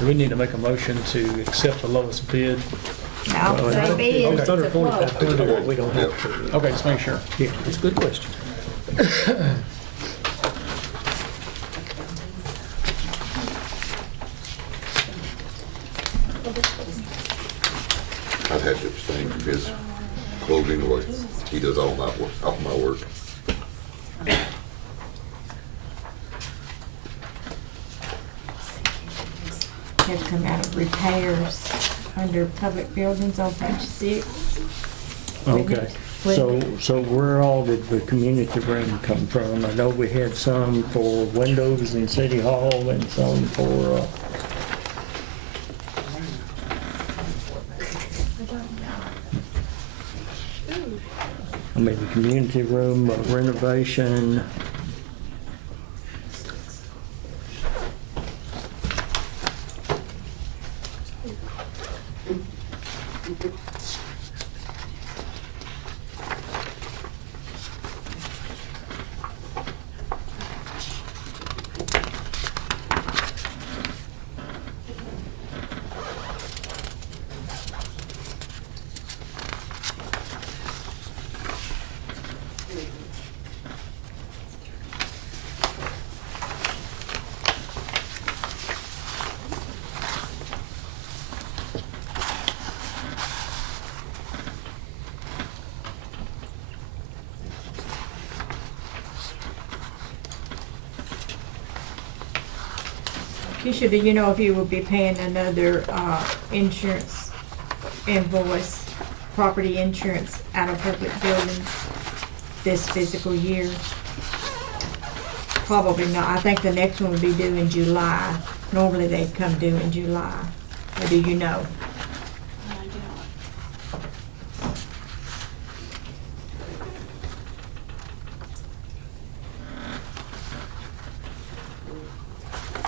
Do we need to make a motion to accept the lowest bid? I'll say bid, It's it's a under quote. 4,500, we don't have to. Okay, just make sure. Yeah, it's a good question. I'd have to abstain from his quote anyway. He does all my work. Had to come out of repairs under public buildings on page 6. Okay, so where all did the community room come from? I know we had some for windows in City Hall and some for, I mean, the community room renovation. Keisha, do you know if you will be paying another insurance invoice, property insurance out of public buildings this fiscal year? Probably not. I think the next one would be due in July. Normally they'd come due in July. Or do you know?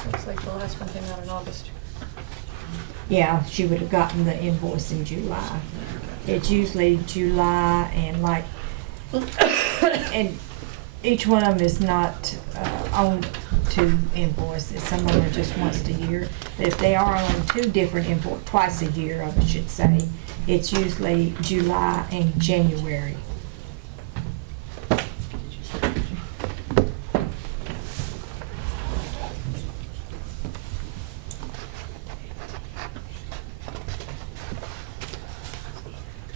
Looks like the last one came out in August. Yeah, she would have gotten the invoice in July. It's usually July and like, and each one of them is not on two invoices. Some of them are just once a year. But if they are on two different twice a year, I should say, it's usually July and January.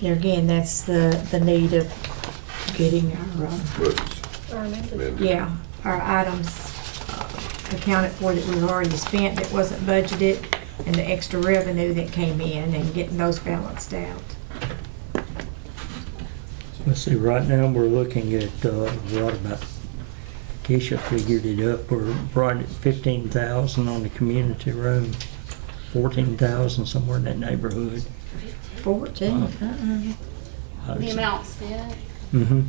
There again, that's the need of getting our, Budgets. Or amended. Amended. yeah, our items accounted for that we've already spent that wasn't budgeted, and the extra revenue that came in, and getting those balanced out. Let's see, right now, we're looking at, what about, Keisha figured it up, we're right at 15,000 on the community room, 14,000 somewhere in that neighborhood. 14. The amount spent. Mm-hmm.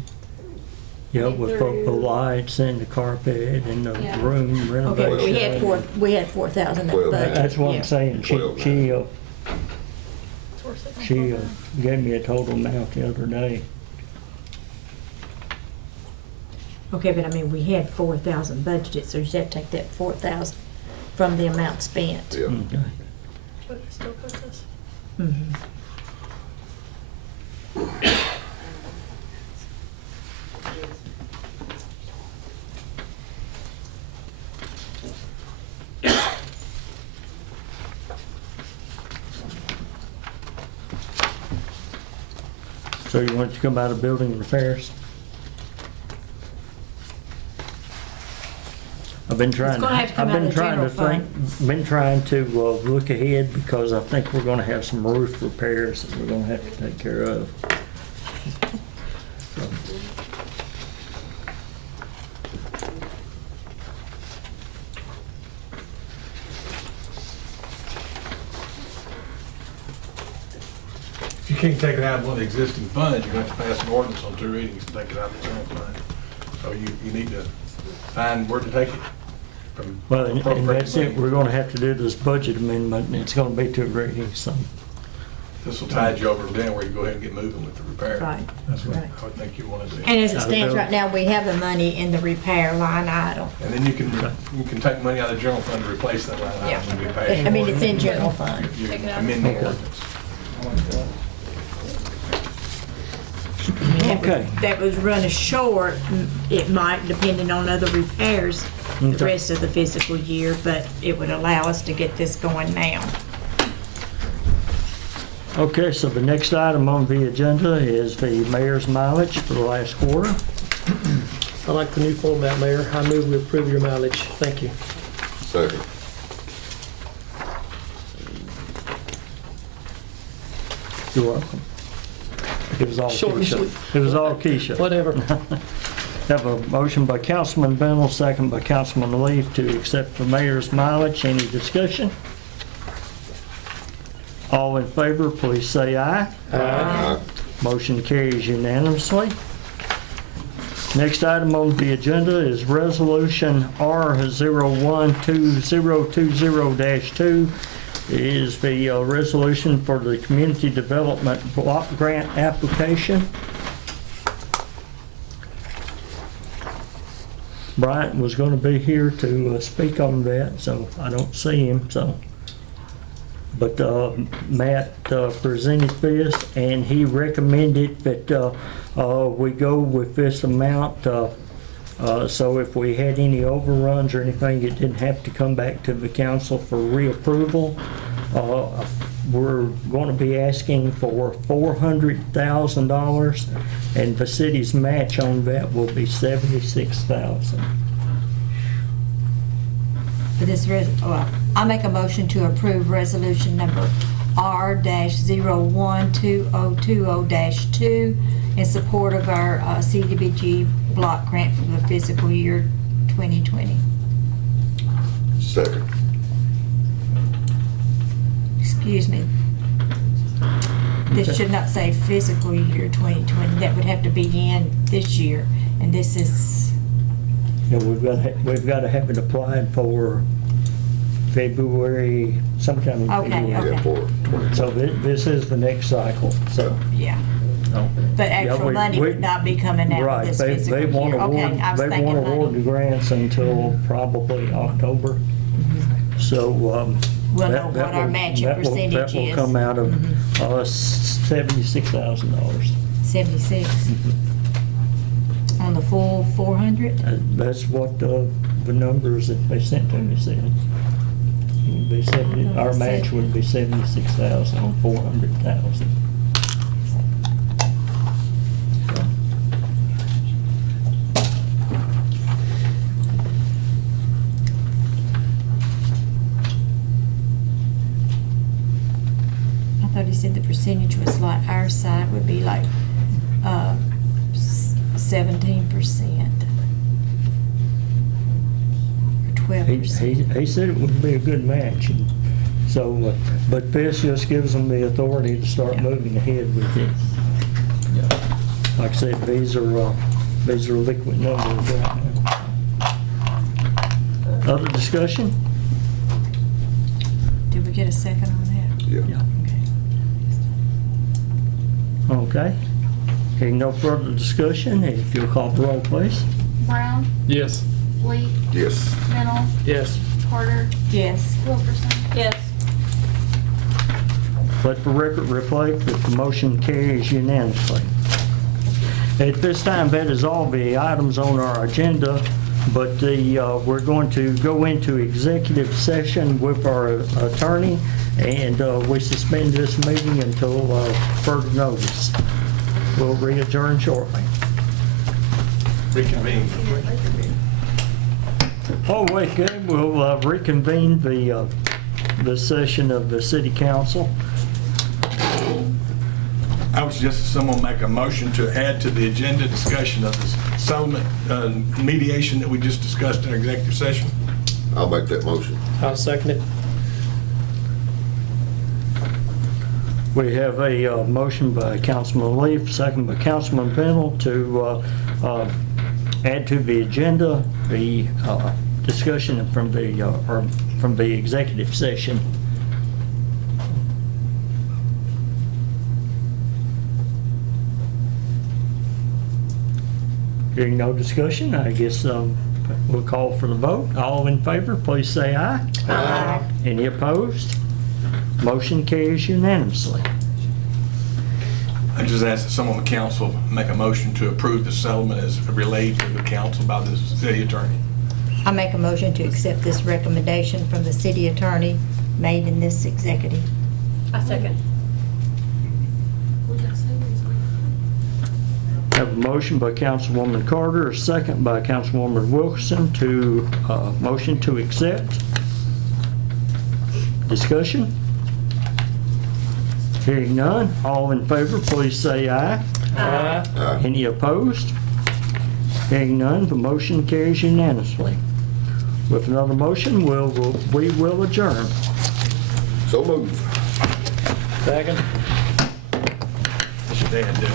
Yeah, with both the lights and the carpet and the Yeah. room Okay, renovation. we had 4,000 in Well, budget. That's what I'm yeah. saying, she, 12 she, So we're sitting on she 12. gave me a total amount the other day. Okay, but I mean, we had 4,000 budgeted, so you have to take that 4,000 from the amount spent. Yeah. Okay. But it still puts us. Mhm. So you want it to come out of building repairs? I've been trying gonna have to come I've out been of the trying to general think, been trying to look ahead because I think we're gonna have some roof repairs that we're gonna have to take care of. So, If you can't take it out of one of the existing funds, you're going to have to pass an ordinance on 2 readings to take it out of the general fund. So you need to find where to take it from. Well, and that's it, appropriate we're gonna have to do this budget amendment, and it's gonna be 2 readings, so. This will tide you over to then where you go ahead and get moving with the repair. Right, That's what right. I would think you want to do. And as it Out of stands building. right now, we have the money in the repair line item. And then you can take money out of the general fund to replace that line Yeah. item when we pay. I mean, it's in general fund. You Take it out. amend the Okay. ordinance. Okay. That was running short, it might, depending on other repairs, the Okay. rest of the fiscal year, but it would allow us to get this going now. Okay, so the next item on the agenda is the mayor's mileage for the last quarter. I like the new format, Mayor. I move we approve your mileage. Thank you. Second. You're welcome. It was all Short and Keisha. sweet. It was all Keisha. Whatever. Have a motion by Councilman Bennell, second by Councilman Leaf to accept the mayor's mileage. Any discussion? All in favor, please say aye. Aye. Motion carries unanimously. Next item on the agenda is Resolution R012020-2. Is the resolution for the Community Development Block Grant application. Bryant was going to be here to speak on that, so I don't see him, so. But Matt presented this, and he recommended that we go with this amount. So if we had any overruns or anything, it didn't have to come back to the council for reapproval. We're going to be asking for $400,000, and the city's match on that will be $76,000. For this, I make a motion to approve resolution number R-012020-2 in support of our CDBG block grant for the fiscal year 2020. Second. Excuse me. This Okay. should not say fiscal year 2020. That would have to be in this year, and this is, You know, we've got to have it applied for February, sometime in Okay, February. okay. Yeah, for 20. So this is the next cycle, so. yeah. no. But Yeah, actual money would not be coming out of Right, this they fiscal won't year. Okay, award, I was they thinking won't award the money. grants until probably October. So, We'll know that what our will- matching that will- percentage That will is. come out of $76,000. 76. On the full 400? That's what the numbers that they sent to me said. It would be 70, our match would be 76,000 on 400,000. thought he said the percentage was like our side would be like 17%. Or He 12%. he said it would be a good match. And so, but this just gives them the authority to start Yeah. moving ahead with it. Like I said, these are liquid numbers right now. Other discussion? Did we get a second on that? Yeah. Yeah. Okay. Hearing no further discussion, if you'll call the roll, please. Brown, Yes. Lee, Yes. Mennel, Yes. Carter, Yes. Wilkerson. Yes. Let the record reflect that the motion carries unanimously. At this time, that is all the items on our agenda, but we're going to go into executive session with our attorney, and we suspend this meeting until further notice. We'll re-adjourn shortly. Reconvene. Oh, wait, good. We'll reconvene the session of the city council. I would suggest that someone make a motion to add to the agenda discussion of this settlement mediation that we just discussed in our executive session. I'll make that motion. I'll second it. We have a motion by Councilman Leaf, second by Councilman Pennell to add to the agenda the discussion from the executive session. Hearing no discussion, I guess we'll call for the vote. All in favor, please say aye. Aye. Any opposed? Motion carries unanimously. I just ask that someone on the council make a motion to approve the settlement as relayed to the council by the city attorney. I make a motion to accept this recommendation from the city attorney made in this executive. I second. Have a motion by Councilwoman Carter, a second by Councilwoman Wilkerson to motion to accept. Discussion? Hearing none, all in favor, please say aye. Aye. Any opposed? Hearing none, the motion carries unanimously. With another motion, we will adjourn. So moved. Second. That's your dad, dude.